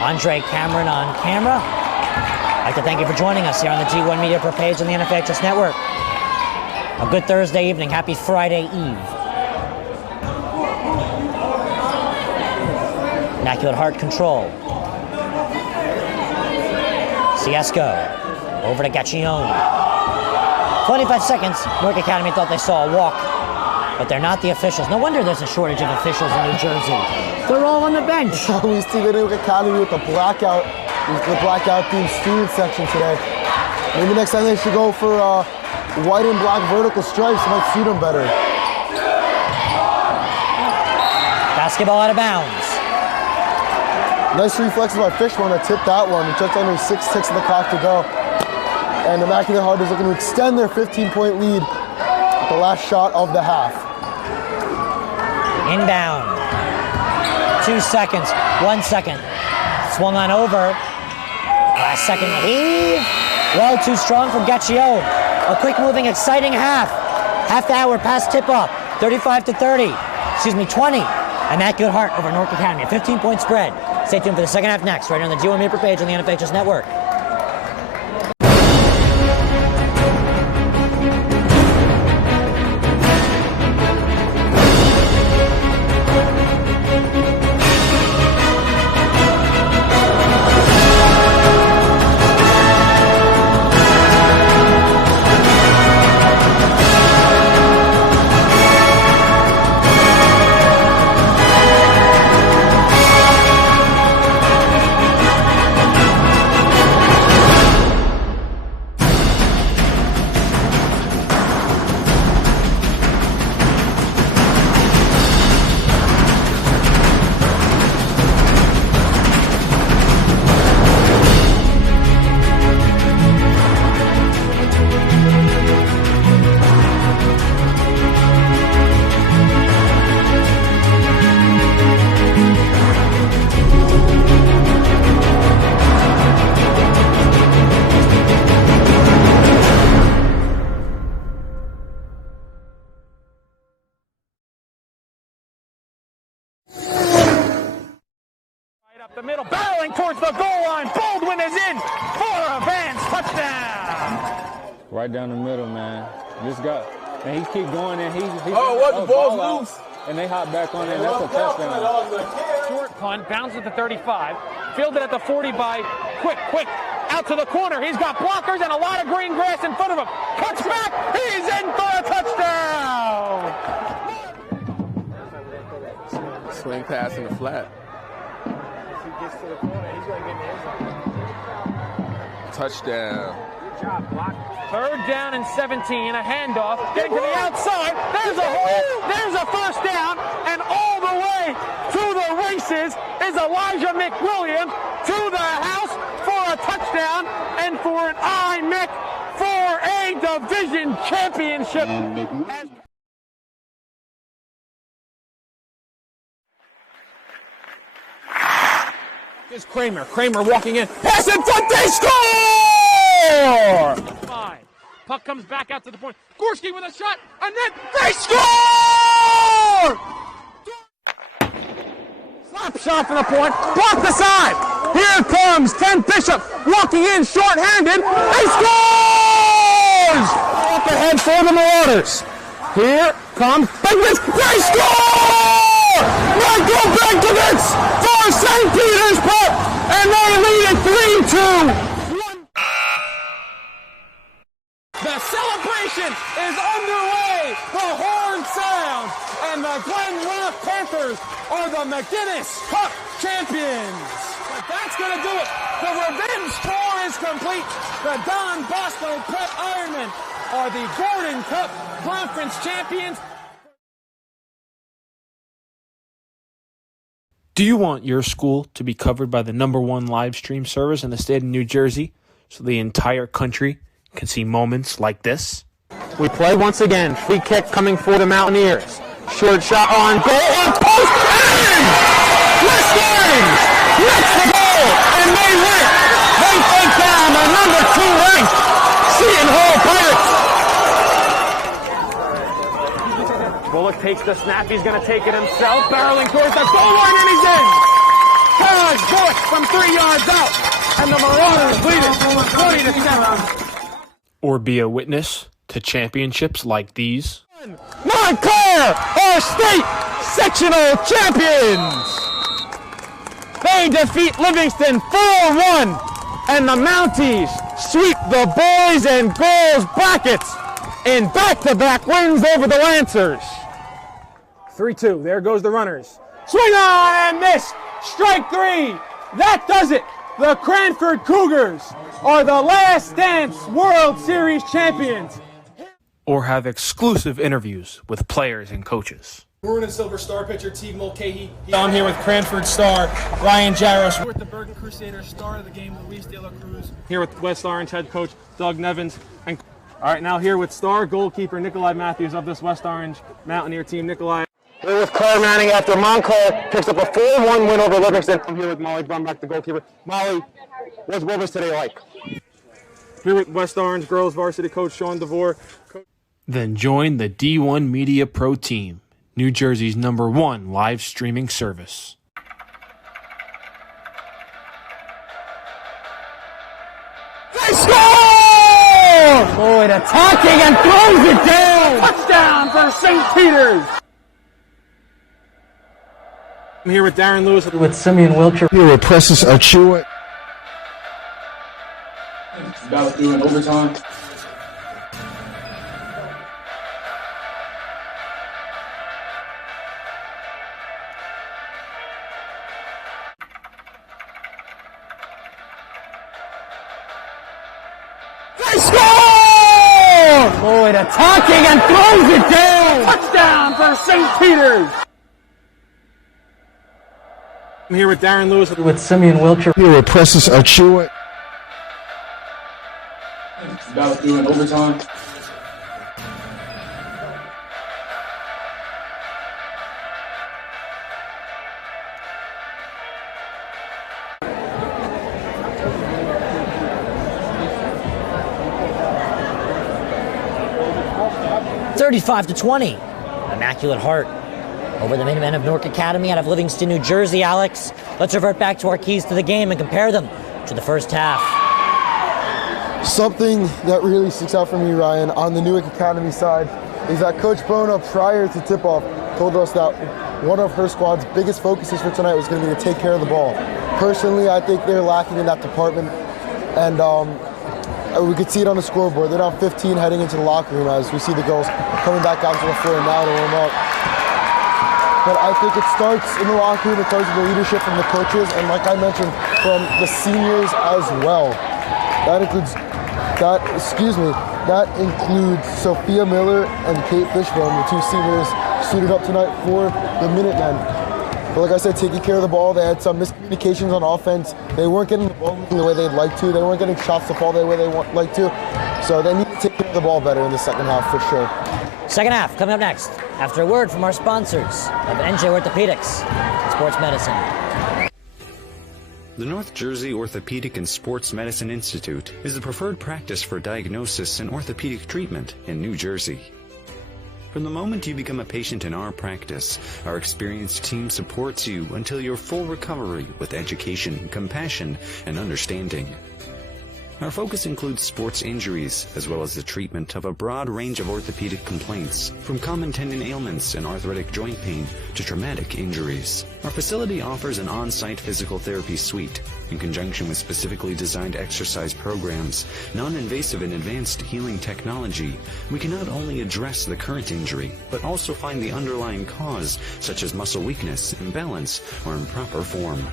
Andre Cameron on camera. I'd like to thank you for joining us here on the D1 Media per page on the NFHS Network. A good Thursday evening. Happy Friday Eve. Immaculate Heart control. Ciesco over to Gaccione. 25 seconds. Newark Academy thought they saw a walk, but they're not the officials. No wonder there's a shortage of officials in New Jersey. They're all on the bench. We see the Newark Academy with the blackout themed student section today. Maybe next time they should go for white and black vertical stripes. It might suit them better. Basketball out of bounds. Nice reflexes by Fishburne to tip that one. Just under 6:6 of the clock to go. And Immaculate Heart is looking to extend their 15-point lead at the last shot of the half. Inbound. 2 seconds. 1 second. Swung on over. Last second heave. Well, too strong for Gaccio. A quick moving, exciting half. Half the hour past tip off. 35-30. 20. Immaculate Heart over Newark Academy. A 15-point spread. Stay tuned for the second half next, right on the Geo Maper page on the NFHS Network. Up the middle, barreling towards the goal line. Baldwin is in for a Vance touchdown. Right down the middle, man. This guy, and he keep going and he the ball's loose. And they hop back on it, and that's a touchdown. Short punt, bounces at the 35, fielded at the 40 by Quick, out to the corner. He's got blockers and a lot of green grass in front of him. Cuts back, he's in for a touchdown. Swing pass in the flat. Touchdown. Good job, block. 3rd down and 17, a handoff, getting to the outside. There's a first down, and all the way to the races is Elijah McWilliams to the house for a touchdown and for an IMIC for a division championship. Is Kramer walking in, pass in front, they score! 5. Puck comes back out to the point. Gorski with a shot, and then they score! Slap shot for the point, block the side. Here comes Ken Bishop walking in short-handed. He scores! Up ahead for the Marauders. Here comes Biggs. They score! Michael Benkovich for St. Petersburg, and they lead it 3-2. The celebration is underway. The horn sounds, and the Glen Rock Panthers are the McGinnis Cup champions. But that's going to do it. The revenge tour is complete. The Don Bosco Prep Ironmen are the Gordon Cup Conference champions. Do you want your school to be covered by the #1 live stream service in the state of New Jersey so the entire country can see moments like this? We play once again. Free kick coming for the Mountaineers. Short shot on goal. On post. And West Orange gets the goal, and they win. They take down the #2 ranked Seton Hall Pirates. Bullock takes the snap. He's going to take it himself. Barreling towards the goal line, and he's in. Charge Bullock from 3 yards out. And the Marauders lead it 20-7. Or be a witness to championships like these? Montclair are state sectional champions. They defeat Livingston 4-1. And the Mounties sweep the boys and girls brackets in back-to-back wins over the Lancers. 3-2, there goes the runners. Swing on and miss, strike 3. That does it. The Cranford Cougars are the Last Dance World Series champions. Or have exclusive interviews with players and coaches? Maroon and Silver star pitcher Teague Mulcahy. I'm here with Cranford star Ryan Jarros. We're with the Bergen Crusaders star of the game, Luis De La Cruz. Here with West Orange head coach Doug Nevins. And all right, now here with star goalkeeper Nikolai Matthews of this West Orange Mountaineer team. Nikolai. Here with Claire Manning after Montclair picks up a 4-1 win over Livingston. I'm here with Molly Brumback, the goalkeeper. Molly, what was today like? Here with West Orange girls varsity coach Sean DeVore. Then join the D1 Media Pro Team, New Jersey's #1 live streaming service. They score! Boyd attacking and throws it down! Touchdown for St. Peter's! I'm here with Darren Lewis. With Simeon Wilcher. Here with Precious Achua. About doing overtime. They score! Boyd attacking and throws it down! Touchdown for St. Peter's! I'm here with Darren Lewis. With Simeon Wilcher. Here with Precious Achua. About doing overtime. $35-20. Immaculate Heart over the Minutemen of Newark Academy out of Livingston, New Jersey. Alex, let's revert back to our keys to the game and compare them to the first half. Something that really sticks out for me, Ryan, on the Newark Academy side is that Coach Bona, prior to tip-off, told us that one of her squad's biggest focuses for tonight was going to be to take care of the ball. Personally, I think they're lacking in that department, and we could see it on the scoreboard. They're down 15 heading into the locker room as we see the girls coming back out to the floor now to warm up. But I think it starts in the locker room. It starts with the leadership from the coaches, and like I mentioned, from the seniors as well. That includes Sophia Miller and Kate Fishbone, the two seniors suited up tonight for the Minutemen. But like I said, taking care of the ball, they had some miscommunications on offense. They weren't getting the ball the way they'd like to. They weren't getting shots to fall the way they like to. So they need to take care of the ball better in the second half for sure. Second half coming up next after a word from our sponsors of NJ Orthopedics and Sports Medicine. The North Jersey Orthopedic and Sports Medicine Institute is the preferred practice for diagnosis and orthopedic treatment in New Jersey. From the moment you become a patient in our practice, our experienced team supports you until your full recovery with education, compassion, and understanding. Our focus includes sports injuries, as well as the treatment of a broad range of orthopedic complaints, from common tendon ailments and arthritic joint pain to traumatic injuries. Our facility offers an on-site physical therapy suite, in conjunction with specifically designed exercise programs, non-invasive and advanced healing technology. We can not only address the current injury, but also find the underlying cause, such as muscle weakness, imbalance, or improper form.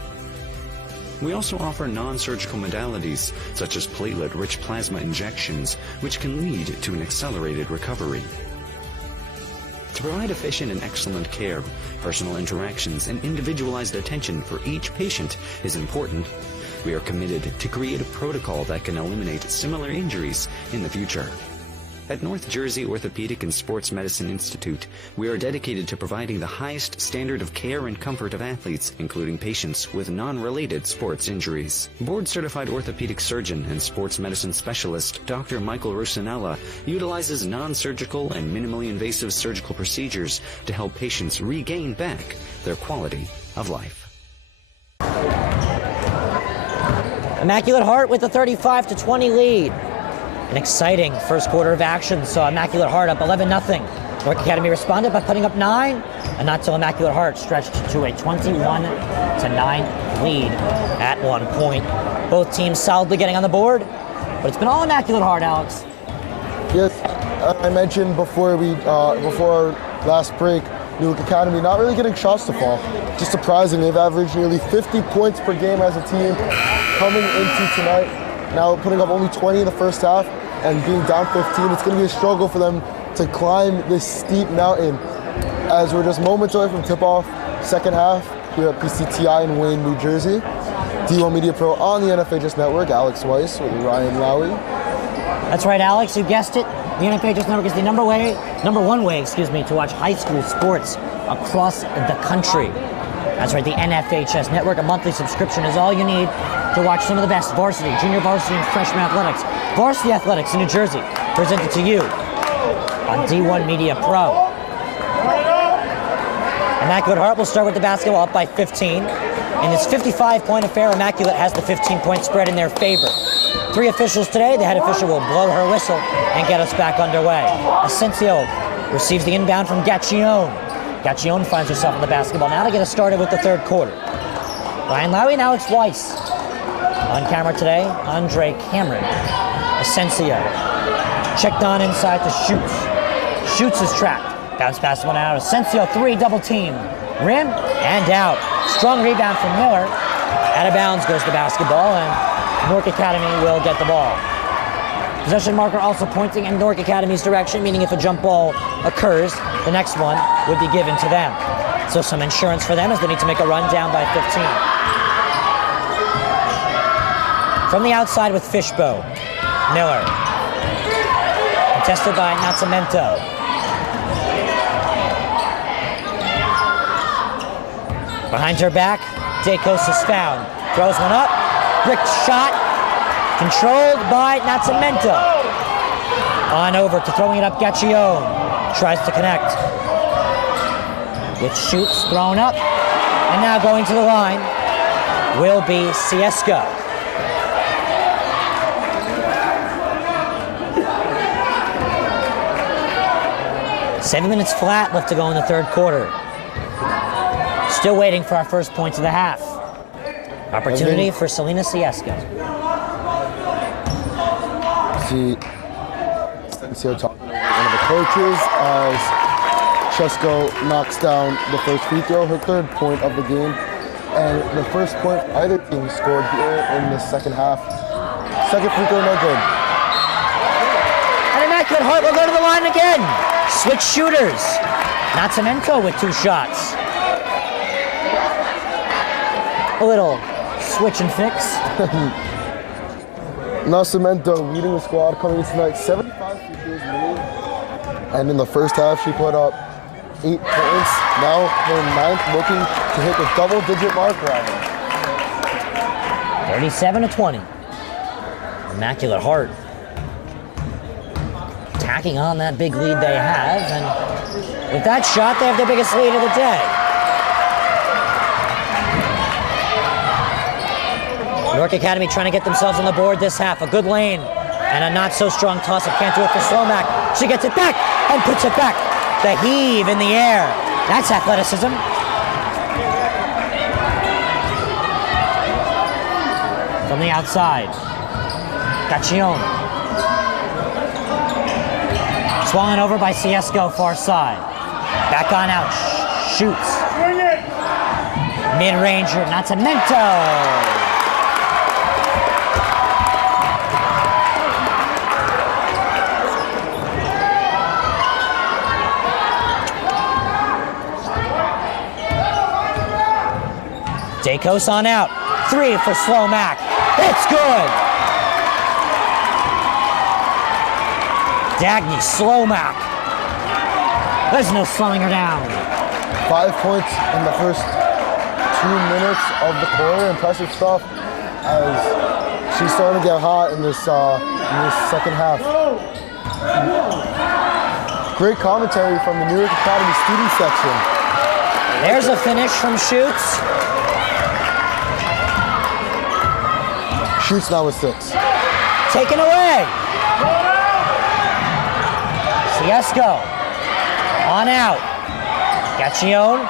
We also offer non-surgical modalities, such as platelet-rich plasma injections, which can lead to an accelerated recovery. To provide efficient and excellent care, personal interactions and individualized attention for each patient is important. We are committed to create a protocol that can eliminate similar injuries in the future. At North Jersey Orthopedic and Sports Medicine Institute, we are dedicated to providing the highest standard of care and comfort of athletes, including patients with non-related sports injuries. Board-certified orthopedic surgeon and sports medicine specialist Dr. Michael Rusinella utilizes non-surgical and minimally invasive surgical procedures to help patients regain back their quality of life. Immaculate Heart with a 35-20 lead. An exciting first quarter of action saw Immaculate Heart up 11-0. Newark Academy responded by putting up 9, and not till Immaculate Heart stretched to a 21-9 lead at one point. Both teams solidly getting on the board, but it's been all Immaculate Heart, Alex. Yes, I mentioned before our last break, Newark Academy not really getting shots to fall. Just surprising, they've averaged nearly 50 points per game as a team coming into tonight. Now putting up only 20 in the first half and being down 15, it's going to be a struggle for them to climb this steep mountain As we're just moments away from tip-off, second half, here at PCTI in Wayne, New Jersey. D1 Media Pro on the NFHS Network, Alex Weiss with Ryan Lowy. That's right, Alex, you guessed it. The NFHS Network is the number one way to watch high school sports across the country. That's right, the NFHS Network. A monthly subscription is all you need to watch some of the best varsity, junior varsity, and freshman athletics. Varsity athletics in New Jersey, presented to you on D1 Media Pro. Immaculate Heart will start with the basketball up by 15. In this 55-point affair, Immaculate has the 15-point spread in their favor. 3 officials today. The head official will blow her whistle and get us back underway. Asensio receives the inbound from Gaccione. Gaccione finds herself in the basketball now to get us started with the third quarter. Ryan Lowy and Alex Weiss. On camera today, Andre Cameron. Asensio checked on inside to Schutz. Schutz is trapped. Bounce pass one out. Asensio 3, double team. Rim and out. Strong rebound from Miller. Out of bounds goes the basketball, and Newark Academy will get the ball. Possession marker also pointing in Newark Academy's direction, meaning if a jump ball occurs, the next one would be given to them. So some insurance for them as they need to make a run down by 15. From the outside with Fishbow. Miller. Contested by Nascimento. Behind her back, Dacos is found. Throws one up. Brick shot. Controlled by Nascimento. On over to throwing it up, Gaccione. Tries to connect. With Schutz thrown up. And now going to the line will be Ciesco. Seven minutes flat left to go in the third quarter. Still waiting for our first points of the half. Opportunity for Selena Ciesco. See her talking to one of the coaches as Ciesco knocks down the first free throw, her third point of the game, and the first point either team scored here in the second half. Second free throw, no good. And Immaculate Heart will go to the line again. Switch shooters. Nascimento with 2 shots. A little switch and fix. Nascimento leading the squad coming in tonight, 75 free throws made. And in the first half, she put up 8 points. Now her 9th, looking to hit the double-digit mark right now. 37-20. Immaculate Heart tacking on that big lead they have, and with that shot, they have their biggest lead of the day. Newark Academy trying to get themselves on the board this half. A good lane and a not-so-strong toss-up. Can't do it for Slomak. She gets it back and puts it back. The heave in the air. That's athleticism. From the outside. Gaccione. Swung over by Ciesco, far side. Back on out. Shoots. Mid-ranger, Nascimento. Dacos on out. 3 for Slomak. It's good. Dagny, Slomak. There's no slowing her down. 5 points in the first 2 minutes of the quarter. Impressive stuff as she's starting to get hot in this second half. Great commentary from the Newark Academy student section. There's a finish from Schutz. Schutz now with 6. Taken away. Ciesco on out. Gaccione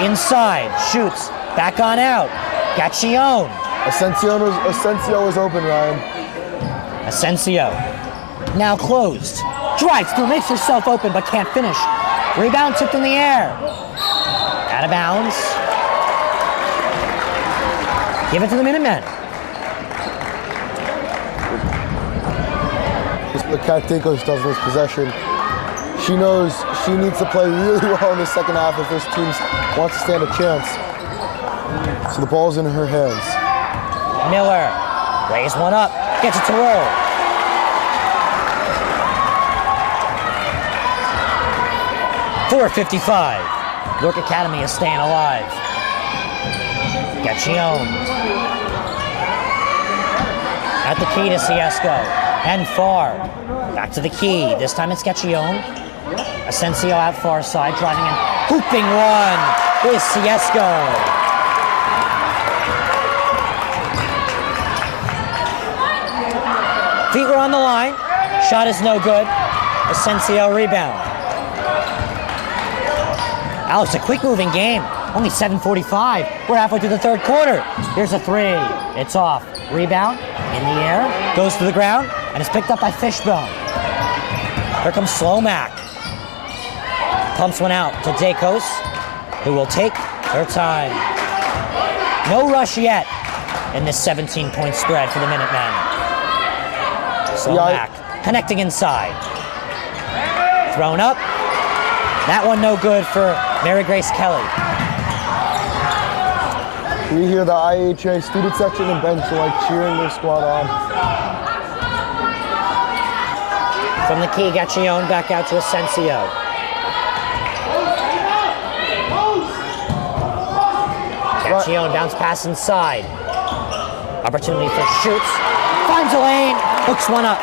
inside. Schutz back on out. Gaccione. Asensio is open, Ryan. Asensio now closed. Drives through, makes herself open but can't finish. Rebound tipped in the air. Out of bounds. Give it to the Minutemen. The Cat Dacos does this possession. She knows she needs to play really well in the second half if this team wants to stand a chance. So the ball's in her hands. Miller lays one up, gets it to roll. .455. Newark Academy is staying alive. Gaccione. At the key to Ciesco. And far. Back to the key. This time it's Gaccione. Asensio out far side, driving in. Hooping one is Ciesco. Feet were on the line. Shot is no good. Asensio rebound. Alex, a quick-moving game. Only 7:45. We're halfway through the third quarter. Here's a three. It's off. Rebound in the air. Goes to the ground and is picked up by Fishbone. Here comes Slomack. Pumps one out to Dacos, who will take her time. No rush yet in this 17-point spread for the Minutemen. Slomack connecting inside. Thrown up. That one no good for Mary Grace Kelly. We hear the IHA student section and bench like cheering their squad on. From the key, Gaccione back out to Asensio. Gaccione bounce pass inside. Opportunity for shoots. Finds a lane, hooks one up.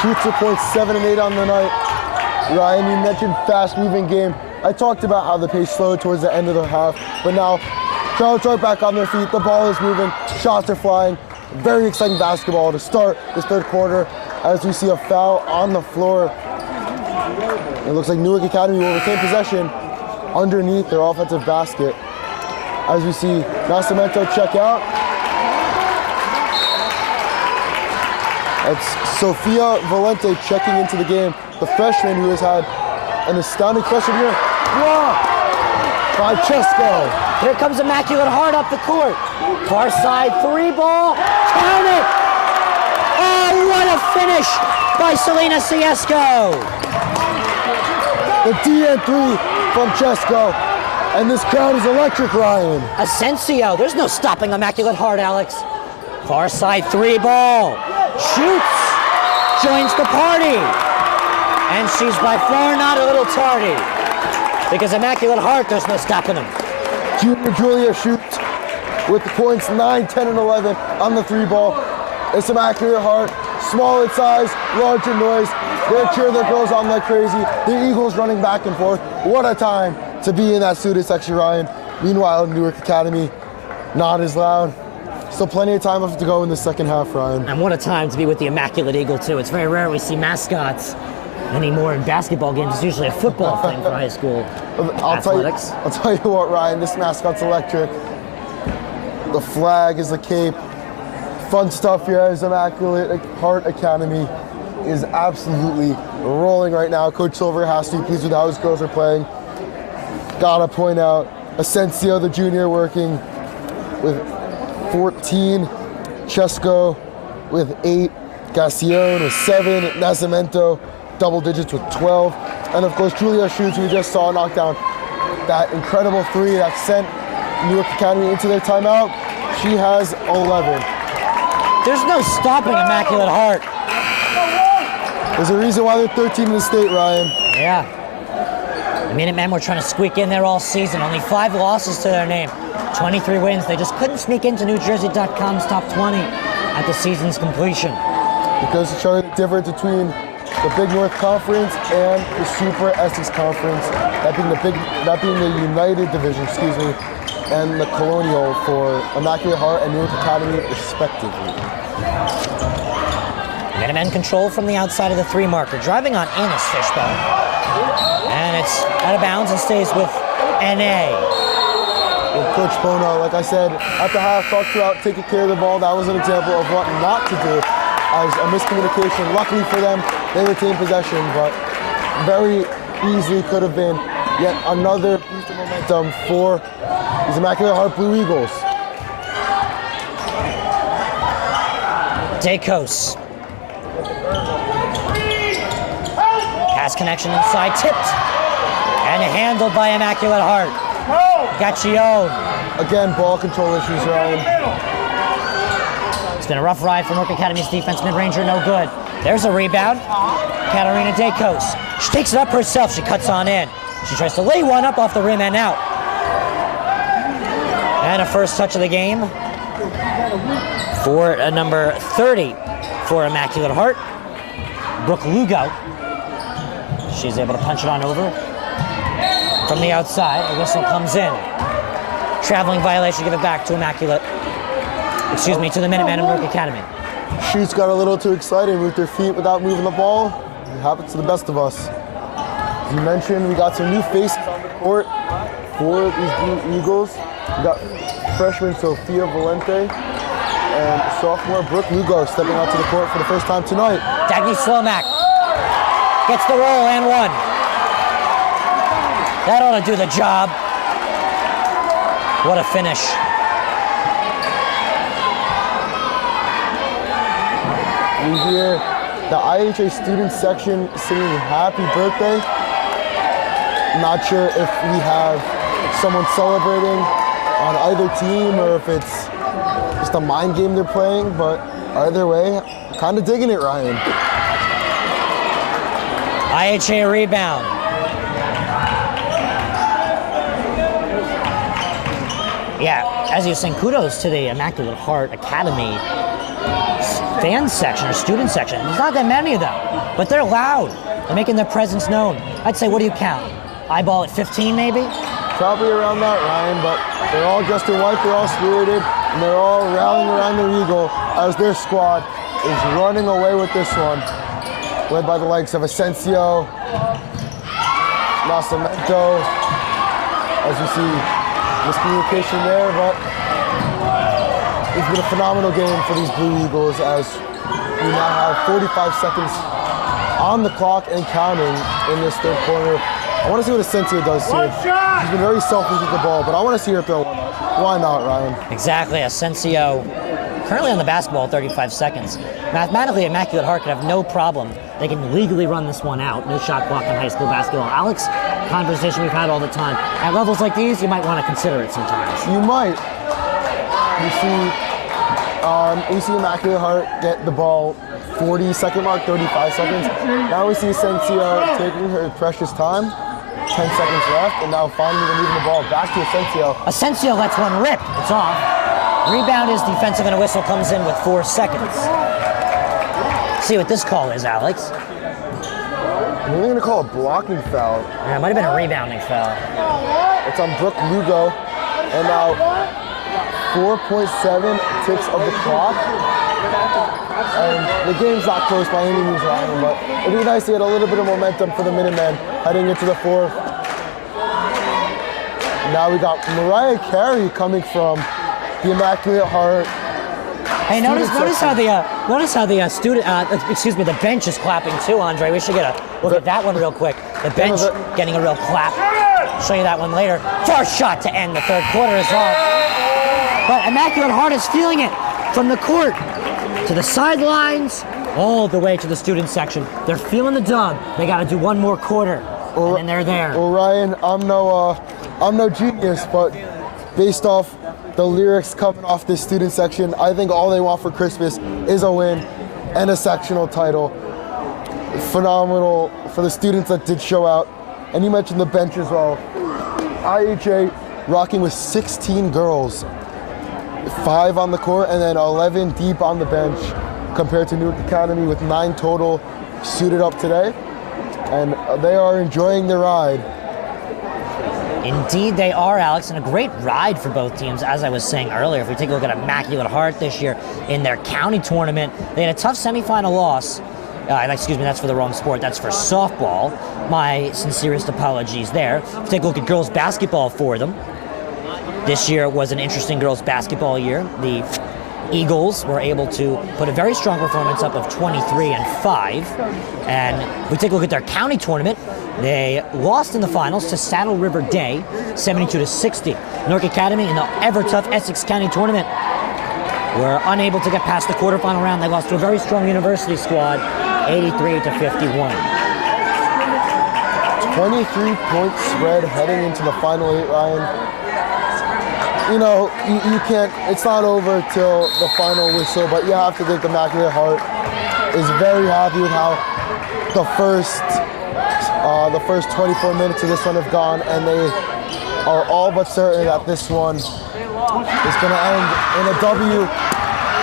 Shoots a point 7 and 8 on the night. Ryan, you mentioned fast-moving game. I talked about how the pace slowed towards the end of the half, but now Charlottes are back on their feet. The ball is moving, shots are flying. Very exciting basketball to start this third quarter as we see a foul on the floor. It looks like Newark Academy will retain possession underneath their offensive basket. As we see Nascimento check out. It's Sofia Valente checking into the game, the freshman who has had an astounding freshman year. Blocked by Chesko. Here comes Immaculate Heart up the court. Far side three ball. Count it! Oh, what a finish by Selena Ciesco. The DN3 from Chesko. And this crowd is electric, Ryan. Asensio, there's no stopping Immaculate Heart, Alex. Far side three ball. Shoots. Joins the party. And she's by far not a little tardy. Because Immaculate Heart, there's no stopping him. Junior Julia shoots with the points 9, 10, and 11 on the three ball. It's Immaculate Heart, small in size, large in noise. They're cheering their girls on like crazy. The Eagles running back and forth. What a time to be in that student section, Ryan. Meanwhile, Newark Academy, not as loud. Still plenty of time left to go in the second half, Ryan. And what a time to be with the Immaculate Eagle, too. It's very rare we see mascots anymore in basketball games. It's usually a football thing for high school athletics. I'll tell you what, Ryan, this mascot's electric. The flag is the cape. Fun stuff here as Immaculate Heart Academy is absolutely rolling right now. Coach Silver has to be pleased with how his girls are playing. Gotta point out Asensio, the junior, working with 14. Chesko with 8. Gaccione with 7. Nascimento double digits with 12. And of course, Julia shoots, we just saw knock down that incredible three that sent Newark Academy into their timeout. She has 11. There's no stopping Immaculate Heart. There's a reason why they're 13 in the state, Ryan. Yeah. The Minutemen were trying to squeak in there all season. Only 5 losses to their name. 23 wins. They just couldn't sneak into NewJersey.com's top 20 at the season's completion. Because to show you the difference between the Big North Conference and the Super Essex Conference, that being the United Division, and the Colonial for Immaculate Heart and Newark Academy, respectively. Minutemen control from the outside of the 3 marker, driving on Ines Fishbone. And it's out of bounds and stays with NA. Well, Coach Bono, like I said, at the half, talked about taking care of the ball. That was an example of what not to do as a miscommunication. Luckily for them, they retained possession, but very easily could have been yet another boost of momentum for these Immaculate Heart Blue Eagles. Dacos. Pass connection inside, tipped, and handled by Immaculate Heart. Gacchione. Again, ball control issues, Ryan. It's been a rough ride for Newark Academy's defense. Mid-ranger, no good. There's a rebound. Katarina Dacos. She takes it up herself. She cuts on in. She tries to lay one up off the rim and out. And a first touch of the game for number 30 for Immaculate Heart, Brooke Lugo. She's able to punch it on over from the outside. A whistle comes in. Traveling violation, give it back to Immaculate. Excuse me, to the Minutemen of Newark Academy. She's got a little too excited, moved her feet without moving the ball. It happens to the best of us. As you mentioned, we got some new faces on the court for these Blue Eagles. We got freshman Sofia Valente and sophomore Brooke Lugo stepping out to the court for the first time tonight. Dagny Slomak gets the roll and one. That ought to do the job. What a finish. We hear the IHA student section singing happy birthday. Not sure if we have someone celebrating on either team or if it's just a mind game they're playing, but either way, kind of digging it, Ryan. IHA rebound. Yeah, as you're saying, kudos to the Immaculate Heart Academy fan section or student section. There's not that many of them, but they're loud. They're making their presence known. I'd say, what do you count? Eyeball at 15, maybe? Probably around that, Ryan, but they're all dressed in white, they're all spirited, and they're all rallying around their eagle as their squad is running away with this one, led by the likes of Asensio, Nascimento, as you see, miscommunication there, but it's been a phenomenal game for these Blue Eagles as we now have 45 seconds on the clock and counting in this third quarter. I want to see what Asensio does here. She's been very selfish with the ball, but I want to see her throw one up. Why not, Ryan? Exactly. Asensio currently on the basketball, 35 seconds. Mathematically, Immaculate Heart could have no problem. They can legally run this one out. No shot clock in high school basketball. Alex, conversation we've had all the time. At levels like these, you might want to consider it sometimes. You might. We see Immaculate Heart get the ball 40-second mark, 35 seconds. Now we see Asensio taking her precious time. 10 seconds left, and now finally they're moving the ball back to Asensio. Asensio lets one rip. It's off. Rebound is defensive, and a whistle comes in with 4 seconds. See what this call is, Alex. We're going to call a blocking foul. Yeah, it might have been a rebounding foul. It's on Brooke Lugo, and now 4.7 ticks of the clock. And the game's not close by any means, Ryan, but it'd be nice to get a little bit of momentum for the Minutemen heading into the fourth. Now we got Mariah Carey coming from the Immaculate Heart. Hey, notice how the student, the bench is clapping too, Andre. We should get a look at that one real quick. The bench getting a real clap. I'll show you that one later. First shot to end the third quarter is off. But Immaculate Heart is feeling it from the court to the sidelines, all the way to the student section. They're feeling the dub. They got to do one more quarter, and then they're there. Well, Ryan, I'm no genius, but based off the lyrics coming off this student section, I think all they want for Christmas is a win and a sectional title. Phenomenal for the students that did show out. And you mentioned the bench as well. IHA rocking with 16 girls. 5 on the court and then 11 deep on the bench compared to Newark Academy with 9 total suited up today. And they are enjoying the ride. Indeed they are, Alex, and a great ride for both teams. As I was saying earlier, if we take a look at Immaculate Heart this year in their county tournament, they had a tough semifinal loss. Excuse me, that's for the wrong sport. That's for softball. My sincerest apologies there. If we take a look at girls basketball for them. This year was an interesting girls basketball year. The Eagles were able to put a very strong performance up of 23-5. And if we take a look at their county tournament, they lost in the finals to Saddle River Day, 72-60. Newark Academy in the ever-tough Essex County tournament were unable to get past the quarterfinal round. They lost to a very strong university squad, 83-51. 23-point spread heading into the final 8, Ryan. You know, you can't, it's not over till the final whistle, but you have to think the Immaculate Heart is very happy with how the first 24 minutes of this one have gone, and they are all but certain that this one is going to end in a W.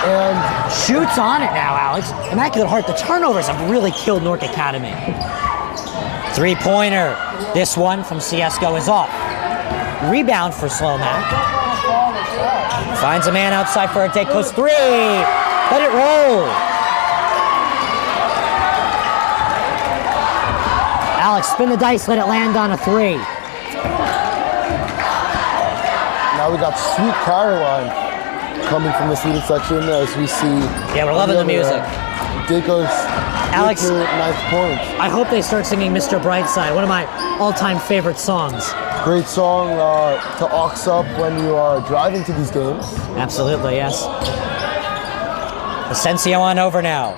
And shoots on it now, Alex. Immaculate Heart, the turnovers have really killed Newark Academy. Three-pointer. This one from CSGO is off. Rebound for Slomack. Finds a man outside for a take, goes three. Let it roll. Alex, spin the dice, let it land on a three. Now we got Sweet Caroline coming from the student section as we see. Yeah, we're loving the music. Daco's Alex, 9th point. I hope they start singing Mr. Brightside, one of my all-time favorite songs. Great song to aux up when you are driving to these games. Absolutely, yes. Asensio on over now.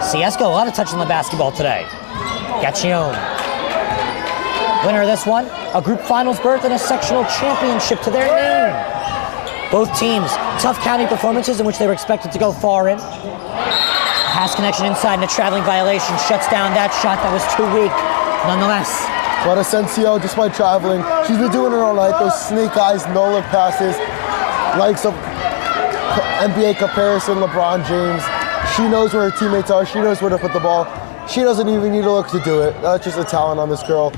CSGO, a lot of touch on the basketball today. Gaccione. Winner of this one, a group finals berth and a sectional championship to their name. Both teams, tough county performances in which they were expected to go far in. Pass connection inside and a traveling violation shuts down that shot that was too weak. Nonetheless. But Asensio, despite traveling, she's been doing it all night. Those snake eyes, no-look passes, likes of NBA comparison, LeBron James. She knows where her teammates are. She knows where to put the ball. She doesn't even need to look to do it. That's just a talent on this girl.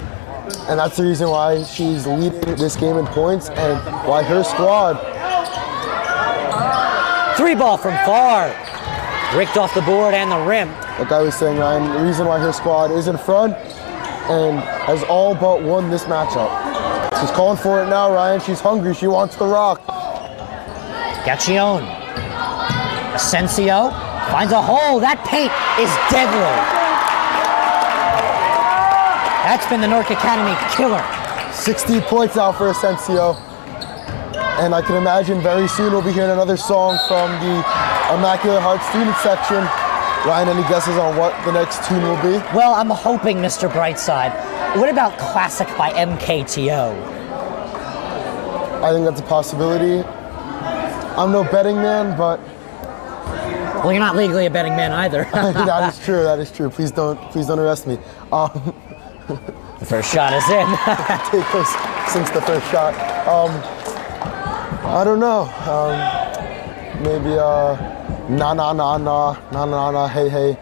And that's the reason why she's leading this game in points and why her squad. Three ball from far. Ricked off the board and the rim. Like I was saying, Ryan, the reason why her squad is in front and has all but won this matchup. She's calling for it now, Ryan. She's hungry. She wants the rock. Gaccione. Asensio finds a hole. That paint is deadly. That's been the Newark Academy killer. 16 points now for Asensio. And I can imagine very soon we'll be hearing another song from the Immaculate Heart student section. Ryan, any guesses on what the next tune will be? Well, I'm hoping Mr. Brightside. What about Classic by MKTO? I think that's a possibility. I'm no betting man, but... Well, you're not legally a betting man either. That is true, that is true. Please don't arrest me. The first shot is in. Daco's since the first shot. I don't know. Maybe na na na na na na na hey hey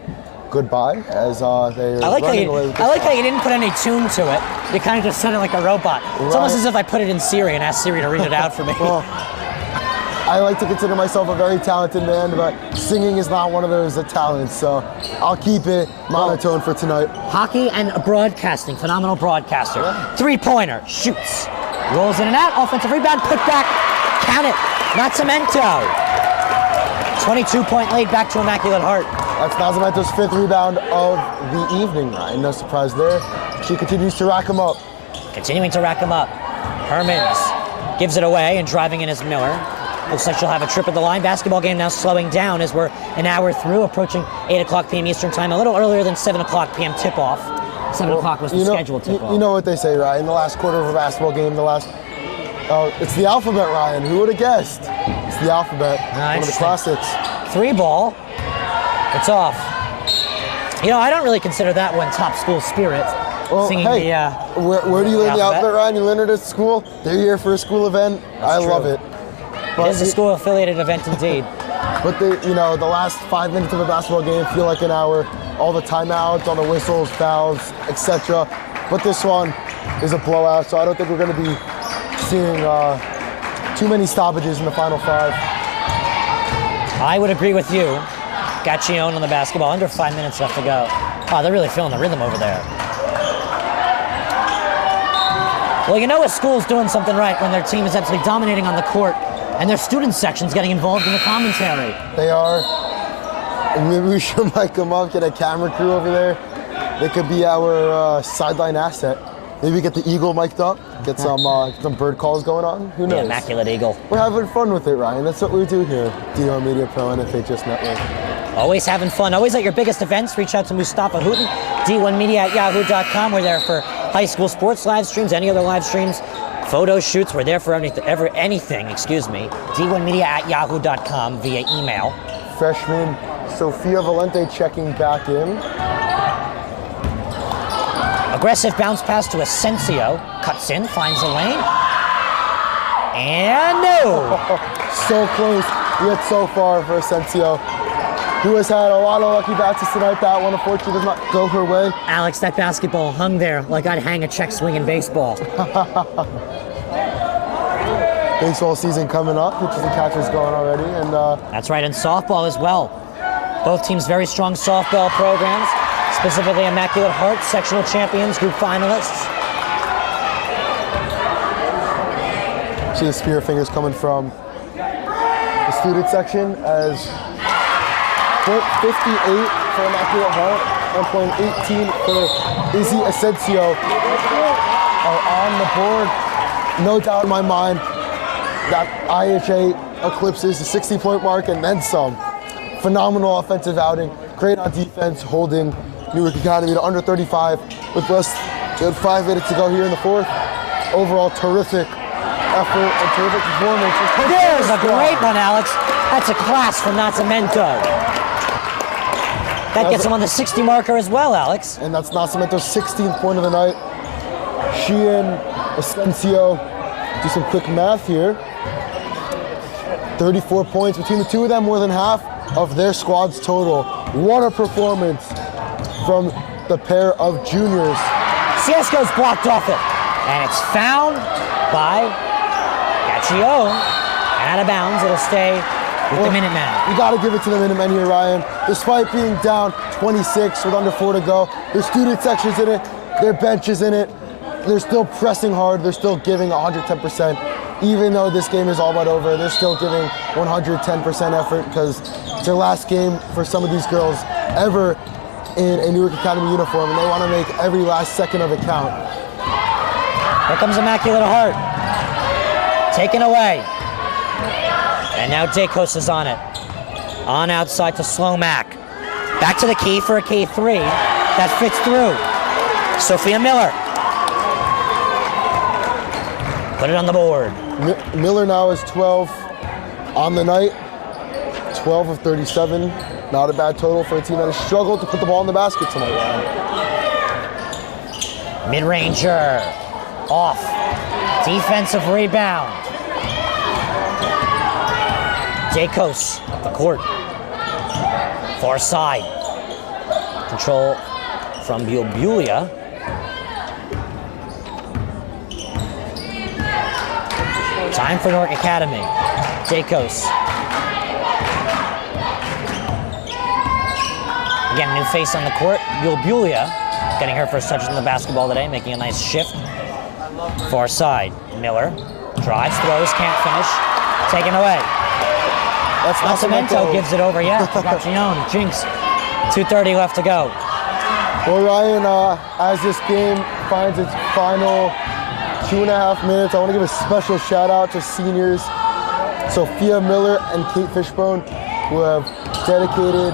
goodbye as they I like how you didn't put any tune to it. You kind of just said it like a robot. Right. It's almost as if I put it in Siri and asked Siri to read it out for me. Well, I like to consider myself a very talented man, but singing is not one of those talents, so I'll keep it monotone for tonight. Hockey and broadcasting, phenomenal broadcaster. Yeah. Three-pointer, shoots, rolls in and out, offensive rebound, put back, count it, Nascimento. 22-point lead back to Immaculate Heart. That's Nascimento's 5th rebound of the evening, Ryan. No surprise there. She continues to rack them up. Continuing to rack them up. Hermans gives it away, and driving in is Miller. Looks like she'll have a trip at the line. Basketball game now slowing down as we're an hour through, approaching 8 o'clock p.m. Eastern time, a little earlier than 7 o'clock p.m. tip-off. 7 o'clock was the scheduled tip-off. You know what they say, Ryan? In the last quarter of a basketball game, it's the alphabet, Ryan. Who would have guessed? It's the alphabet. One of the classics. Three ball. It's off. You know, I don't really consider that one top school spirit. Well, singing hey, where do you learn the alphabet, Ryan? You learn it at school. They're here for a school event. I love it. But it is a school-affiliated event indeed. But the last 5 minutes of a basketball game feel like an hour. All the timeouts, all the whistles, fouls, etc. But this one is a blowout, so I don't think we're going to be seeing too many stoppages in the final 5. I would agree with you. Gaccione on the basketball, under 5 minutes left to go. Wow, they're really feeling the rhythm over there. Well, you know a school's doing something right when their team is absolutely dominating on the court and their student section's getting involved in the commentary. They are. And maybe we should mic them up, get a camera crew over there. They could be our sideline asset. Maybe get the eagle mic'd up, get some bird calls going on. Who knows? The Immaculate Eagle. We're having fun with it, Ryan. That's what we do here. DR Media Pro and FHS Network. Always having fun. Always at your biggest events. Reach out to Mustafa Houghton, D1Media@yahoo.com. We're there for high school sports live streams, any other live streams, photo shoots, we're there for anything, d1media@yahoo.com via email. Freshman Sofia Valente checking back in. Aggressive bounce pass to Asensio. Cuts in, finds a lane. And no! So close, yet so far for Asensio, who has had a lot of lucky bounces tonight. That one, unfortunately, does not go her way. Alex, that basketball hung there like I'd hang a check swing in baseball. Baseball season coming up, pitchers and catchers going already, and that's right, and softball as well. Both teams very strong softball programs, specifically Immaculate Heart, sectional champions, group finalists. See the spear fingers coming from the student section as .58 for Immaculate Heart, 1.18 for Izzy Asensio are on the board. No doubt in my mind that IHA eclipses the 60-point mark and then some. Phenomenal offensive outing, great on defense, holding Newark Academy to under 35 with less than 5 minutes to go here in the fourth. Overall, terrific effort and terrific performance. There's a great one, Alex. That's a class from Nascimento. That gets him on the 60 marker as well, Alex. And that's Nascimento's 16th point of the night. She and Asensio, do some quick math here. 34 points between the two of them, more than half of their squad's total. What a performance from the pair of juniors. Ciesco's blocked off it, and it's found by Gaccio. Out of bounds, it'll stay with the Minutemen. You got to give it to the Minutemen here, Ryan. Despite being down 26 with under 4 to go, their student section's in it, their bench is in it. They're still pressing hard. They're still giving 110%. Even though this game is all but over, they're still giving 110% effort because it's their last game for some of these girls ever in a Newark Academy uniform, and they want to make every last second of it count. Here comes Immaculate Heart. Taken away. And now Dacos is on it. On outside to Slomack. Back to the key for a K3. That fits through. Sophia Miller. Put it on the board. Miller now is 12 on the night. 12 of 37. Not a bad total for a team that has struggled to put the ball in the basket tonight. Mid-ranger. Off. Defensive rebound. Dacos, the court. Far side. Control from Bulia. Time for Newark Academy. Dacos. Again, new face on the court. Bulia getting her first touches in the basketball today, making a nice shift. Far side. Miller drives, throws, can't finish. Taken away. That's Nascimento gives it over, yeah. Gaccione, Jinx. 2:30 left to go. Well, Ryan, as this game finds its final 2.5 minutes, I want to give a special shout out to seniors Sophia Miller and Kate Fishbone, who have dedicated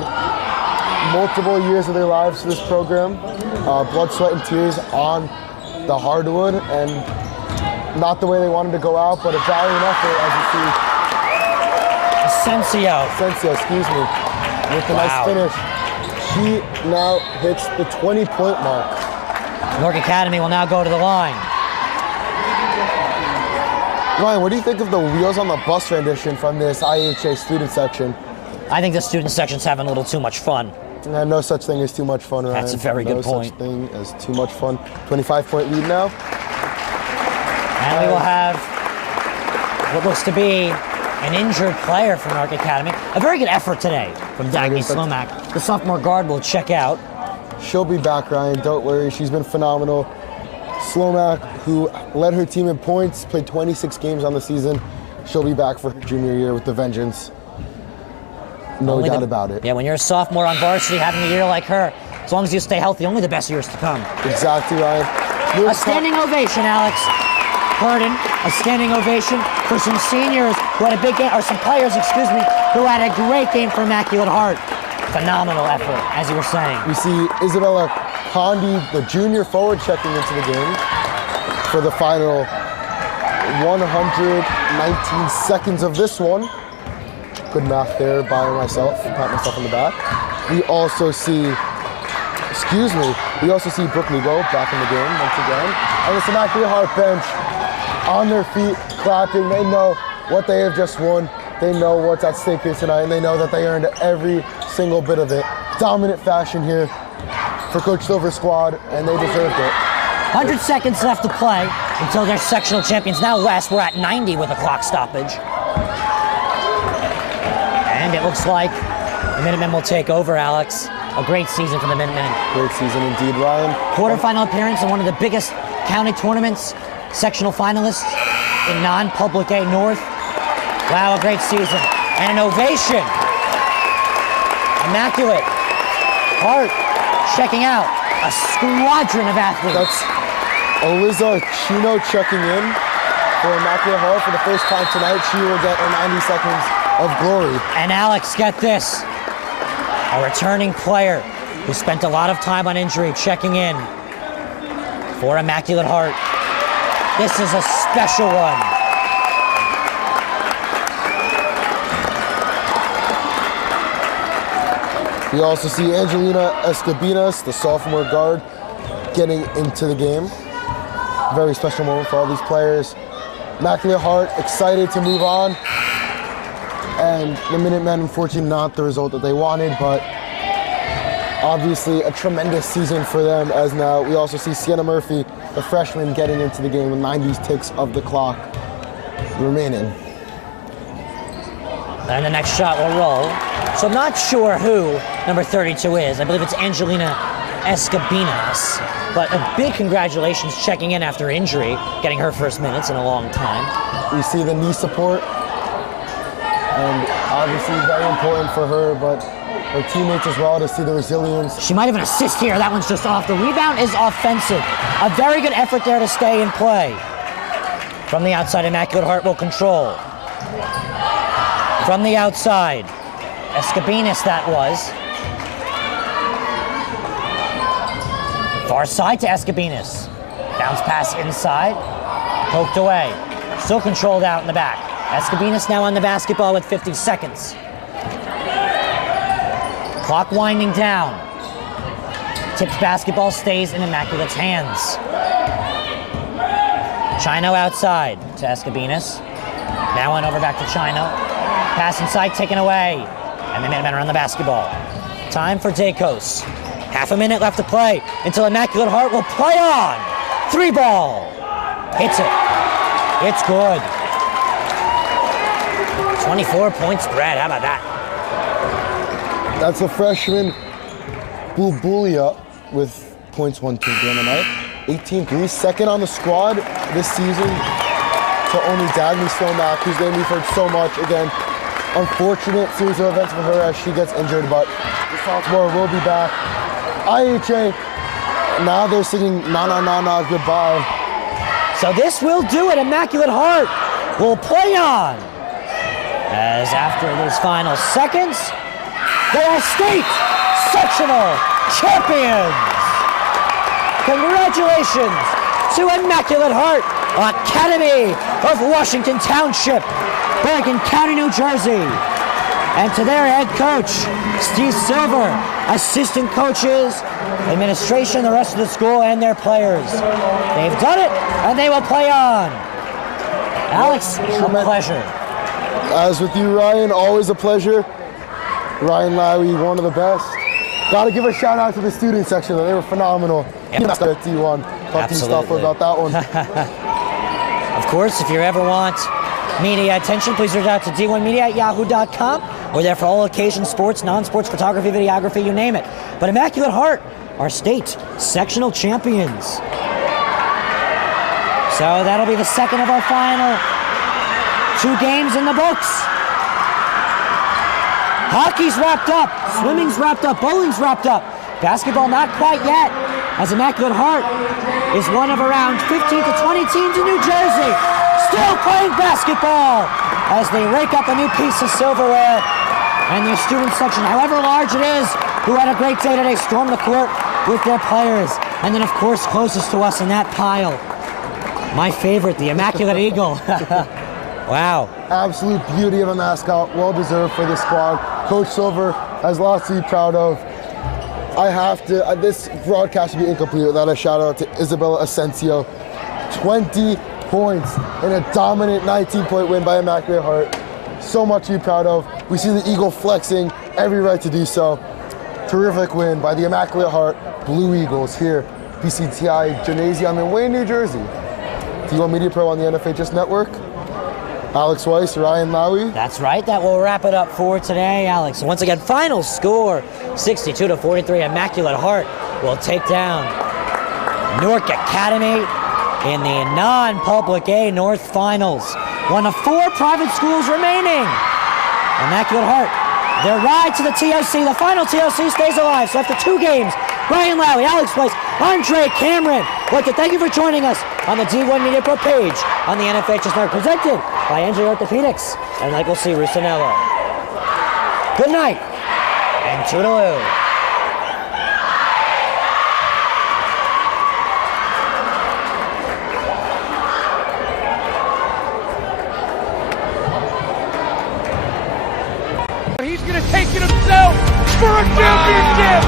multiple years of their lives to this program. Blood, sweat, and tears on the hardwood, and not the way they wanted to go out, but a valiant effort, as you see. Asensio, excuse me, with a nice finish. She now hits the 20-point mark. Newark Academy will now go to the line. Ryan, what do you think of the wheels on the bus rendition from this IHA student section? I think the student section's having a little too much fun. No such thing as too much fun, Ryan. That's a very good point. No such thing as too much fun. 25-point lead now. And we will have what looks to be an injured player from Newark Academy. A very good effort today from Dagny Slomack. The sophomore guard will check out. She'll be back, Ryan. Don't worry. She's been phenomenal. Slomack, who led her team in points, played 26 games on the season. She'll be back for her junior year with the vengeance. No doubt about it. Yeah, when you're a sophomore on varsity, having a year like her, as long as you stay healthy, only the best years to come. Exactly, Ryan. A standing ovation, Alex. Pardon, a standing ovation for some seniors who had a big game, or some players, excuse me, who had a great game for Immaculate Heart. Phenomenal effort, as you were saying. We see Isabella Condi, the junior forward, checking into the game for the final 119 seconds of this one. Good math there by myself, pat myself on the back. We also see, Brooke Lugo back in the game once again. And it's Immaculate Heart bench on their feet, clapping. They know what they have just won. They know what's at stake here tonight, and they know that they earned every single bit of it. Dominant fashion here for Coach Silver's squad, and they deserved it. 100 seconds left to play until they're sectional champions. Now West, we're at 90 with a clock stoppage. And it looks like the Minutemen will take over, Alex. A great season for the Minutemen. Great season indeed, Ryan. Quarterfinal appearance in one of the biggest county tournaments. Sectional finalists in non-public A North. Wow, a great season. And an ovation. Immaculate Heart checking out. A squadron of athletes. That's Eliza Chino checking in for Immaculate Heart for the first time tonight. She will get her 90 seconds of glory. And Alex, get this. A returning player who spent a lot of time on injury checking in for Immaculate Heart. This is a special one. We also see Angelina Escobinas, the sophomore guard, getting into the game. Very special moment for all these players. Immaculate Heart excited to move on. And the Minutemen, unfortunately, not the result that they wanted, but obviously a tremendous season for them, as now we also see Sienna Murphy, the freshman, getting into the game with 90 ticks of the clock remaining. And the next shot will roll. So I'm not sure who number 32 is. I believe it's Angelina Escobinas. But a big congratulations checking in after injury, getting her first minutes in a long time. We see the knee support, and obviously very important for her, but her teammates as well to see the resilience. She might have an assist here. That one's just off. The rebound is offensive. A very good effort there to stay in play. From the outside, Immaculate Heart will control. From the outside, Escobinas that was. Far side to Escobinas. Bounce pass inside. Poked away. Still controlled out in the back. Escobinas now on the basketball with 50 seconds. Clock winding down. Tipped basketball stays in Immaculate's hands. Chino outside to Escobinas. Now on over back to Chino. Pass inside taken away. And the Minutemen are on the basketball. Time for Dacos. Half a minute left to play until Immaculate Heart will play on. 3 ball. Hits it. It's good. 24-point spread. How about that? That's a freshman, Bulbulia, with points 1, 2, 3 on the night. 18 threes, second on the squad this season to only Dagny Stomack, whose name we've heard so much. Again, unfortunate series of events for her as she gets injured, but the sophomore will be back. IHA, now they're singing Na Na Na Na Goodbye. So this will do it. Immaculate Heart will play on. As after those final seconds, they are state sectional champions. Congratulations to Immaculate Heart Academy of Washington Township, Bergen County, New Jersey. And to their head coach, Steve Silver, assistant coaches, administration, the rest of the school, and their players. They've done it, and they will play on. Alex, a pleasure. As with you, Ryan, always a pleasure. Ryan Lowry, one of the best. Got to give a shout out to the student section. They were phenomenal. Yep. Talk to you stuff about that one. Of course, if you ever want media attention, please reach out to d1media@yahoo.com. We're there for all occasions, sports, non-sports, photography, videography, you name it. But Immaculate Heart are state sectional champions. So that'll be the second of our final 2 games in the books. Hockey's wrapped up, swimming's wrapped up, bowling's wrapped up. Basketball not quite yet, as Immaculate Heart is one of around 15 to 20 teams in New Jersey still playing basketball as they rake up a new piece of silverware and their student section, however large it is, who had a great day today, stormed the court with their players. And then, of course, closest to us in that pile, my favorite, the Immaculate Eagle. Wow. Absolute beauty of a mascot, well deserved for this squad. Coach Silver has lots to be proud of. I have to, this broadcast would be incomplete without a shout out to Isabella Asensio. 20 points in a dominant 19-point win by Immaculate Heart. So much to be proud of. We see the Eagle flexing, every right to do so. Terrific win by the Immaculate Heart Blue Eagles here, PCTI Gymnasium in Wayne, New Jersey. D1 Media Pro on the NFHS Network. Alex Weiss, Ryan Lowy. That's right. That will wrap it up for today, Alex. Once again, final score, 62-43. Immaculate Heart will take down Newark Academy in the non-public A North Finals. One of 4 private schools remaining. Immaculate Heart, their ride to the TOC, the final TOC stays alive. So after 2 games, Ryan Lowy, Alex Weiss, Andre Cameron, I'd like to thank you for joining us on the D1 Media Pro page on the NFHS Network, presented by NJ Orthopedics and Michael C. Rusinello. Good night, and toodaloo. He's going to take it himself for a championship.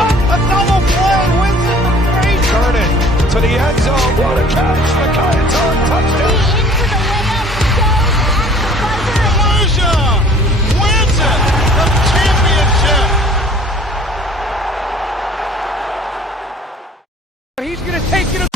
A double play wins it from Frazier. Turn it to the end zone. What a catch. McKay's on touchdown. Into the layup goes at the buzzer. Volusia wins it. The championship. He's going to take it himself.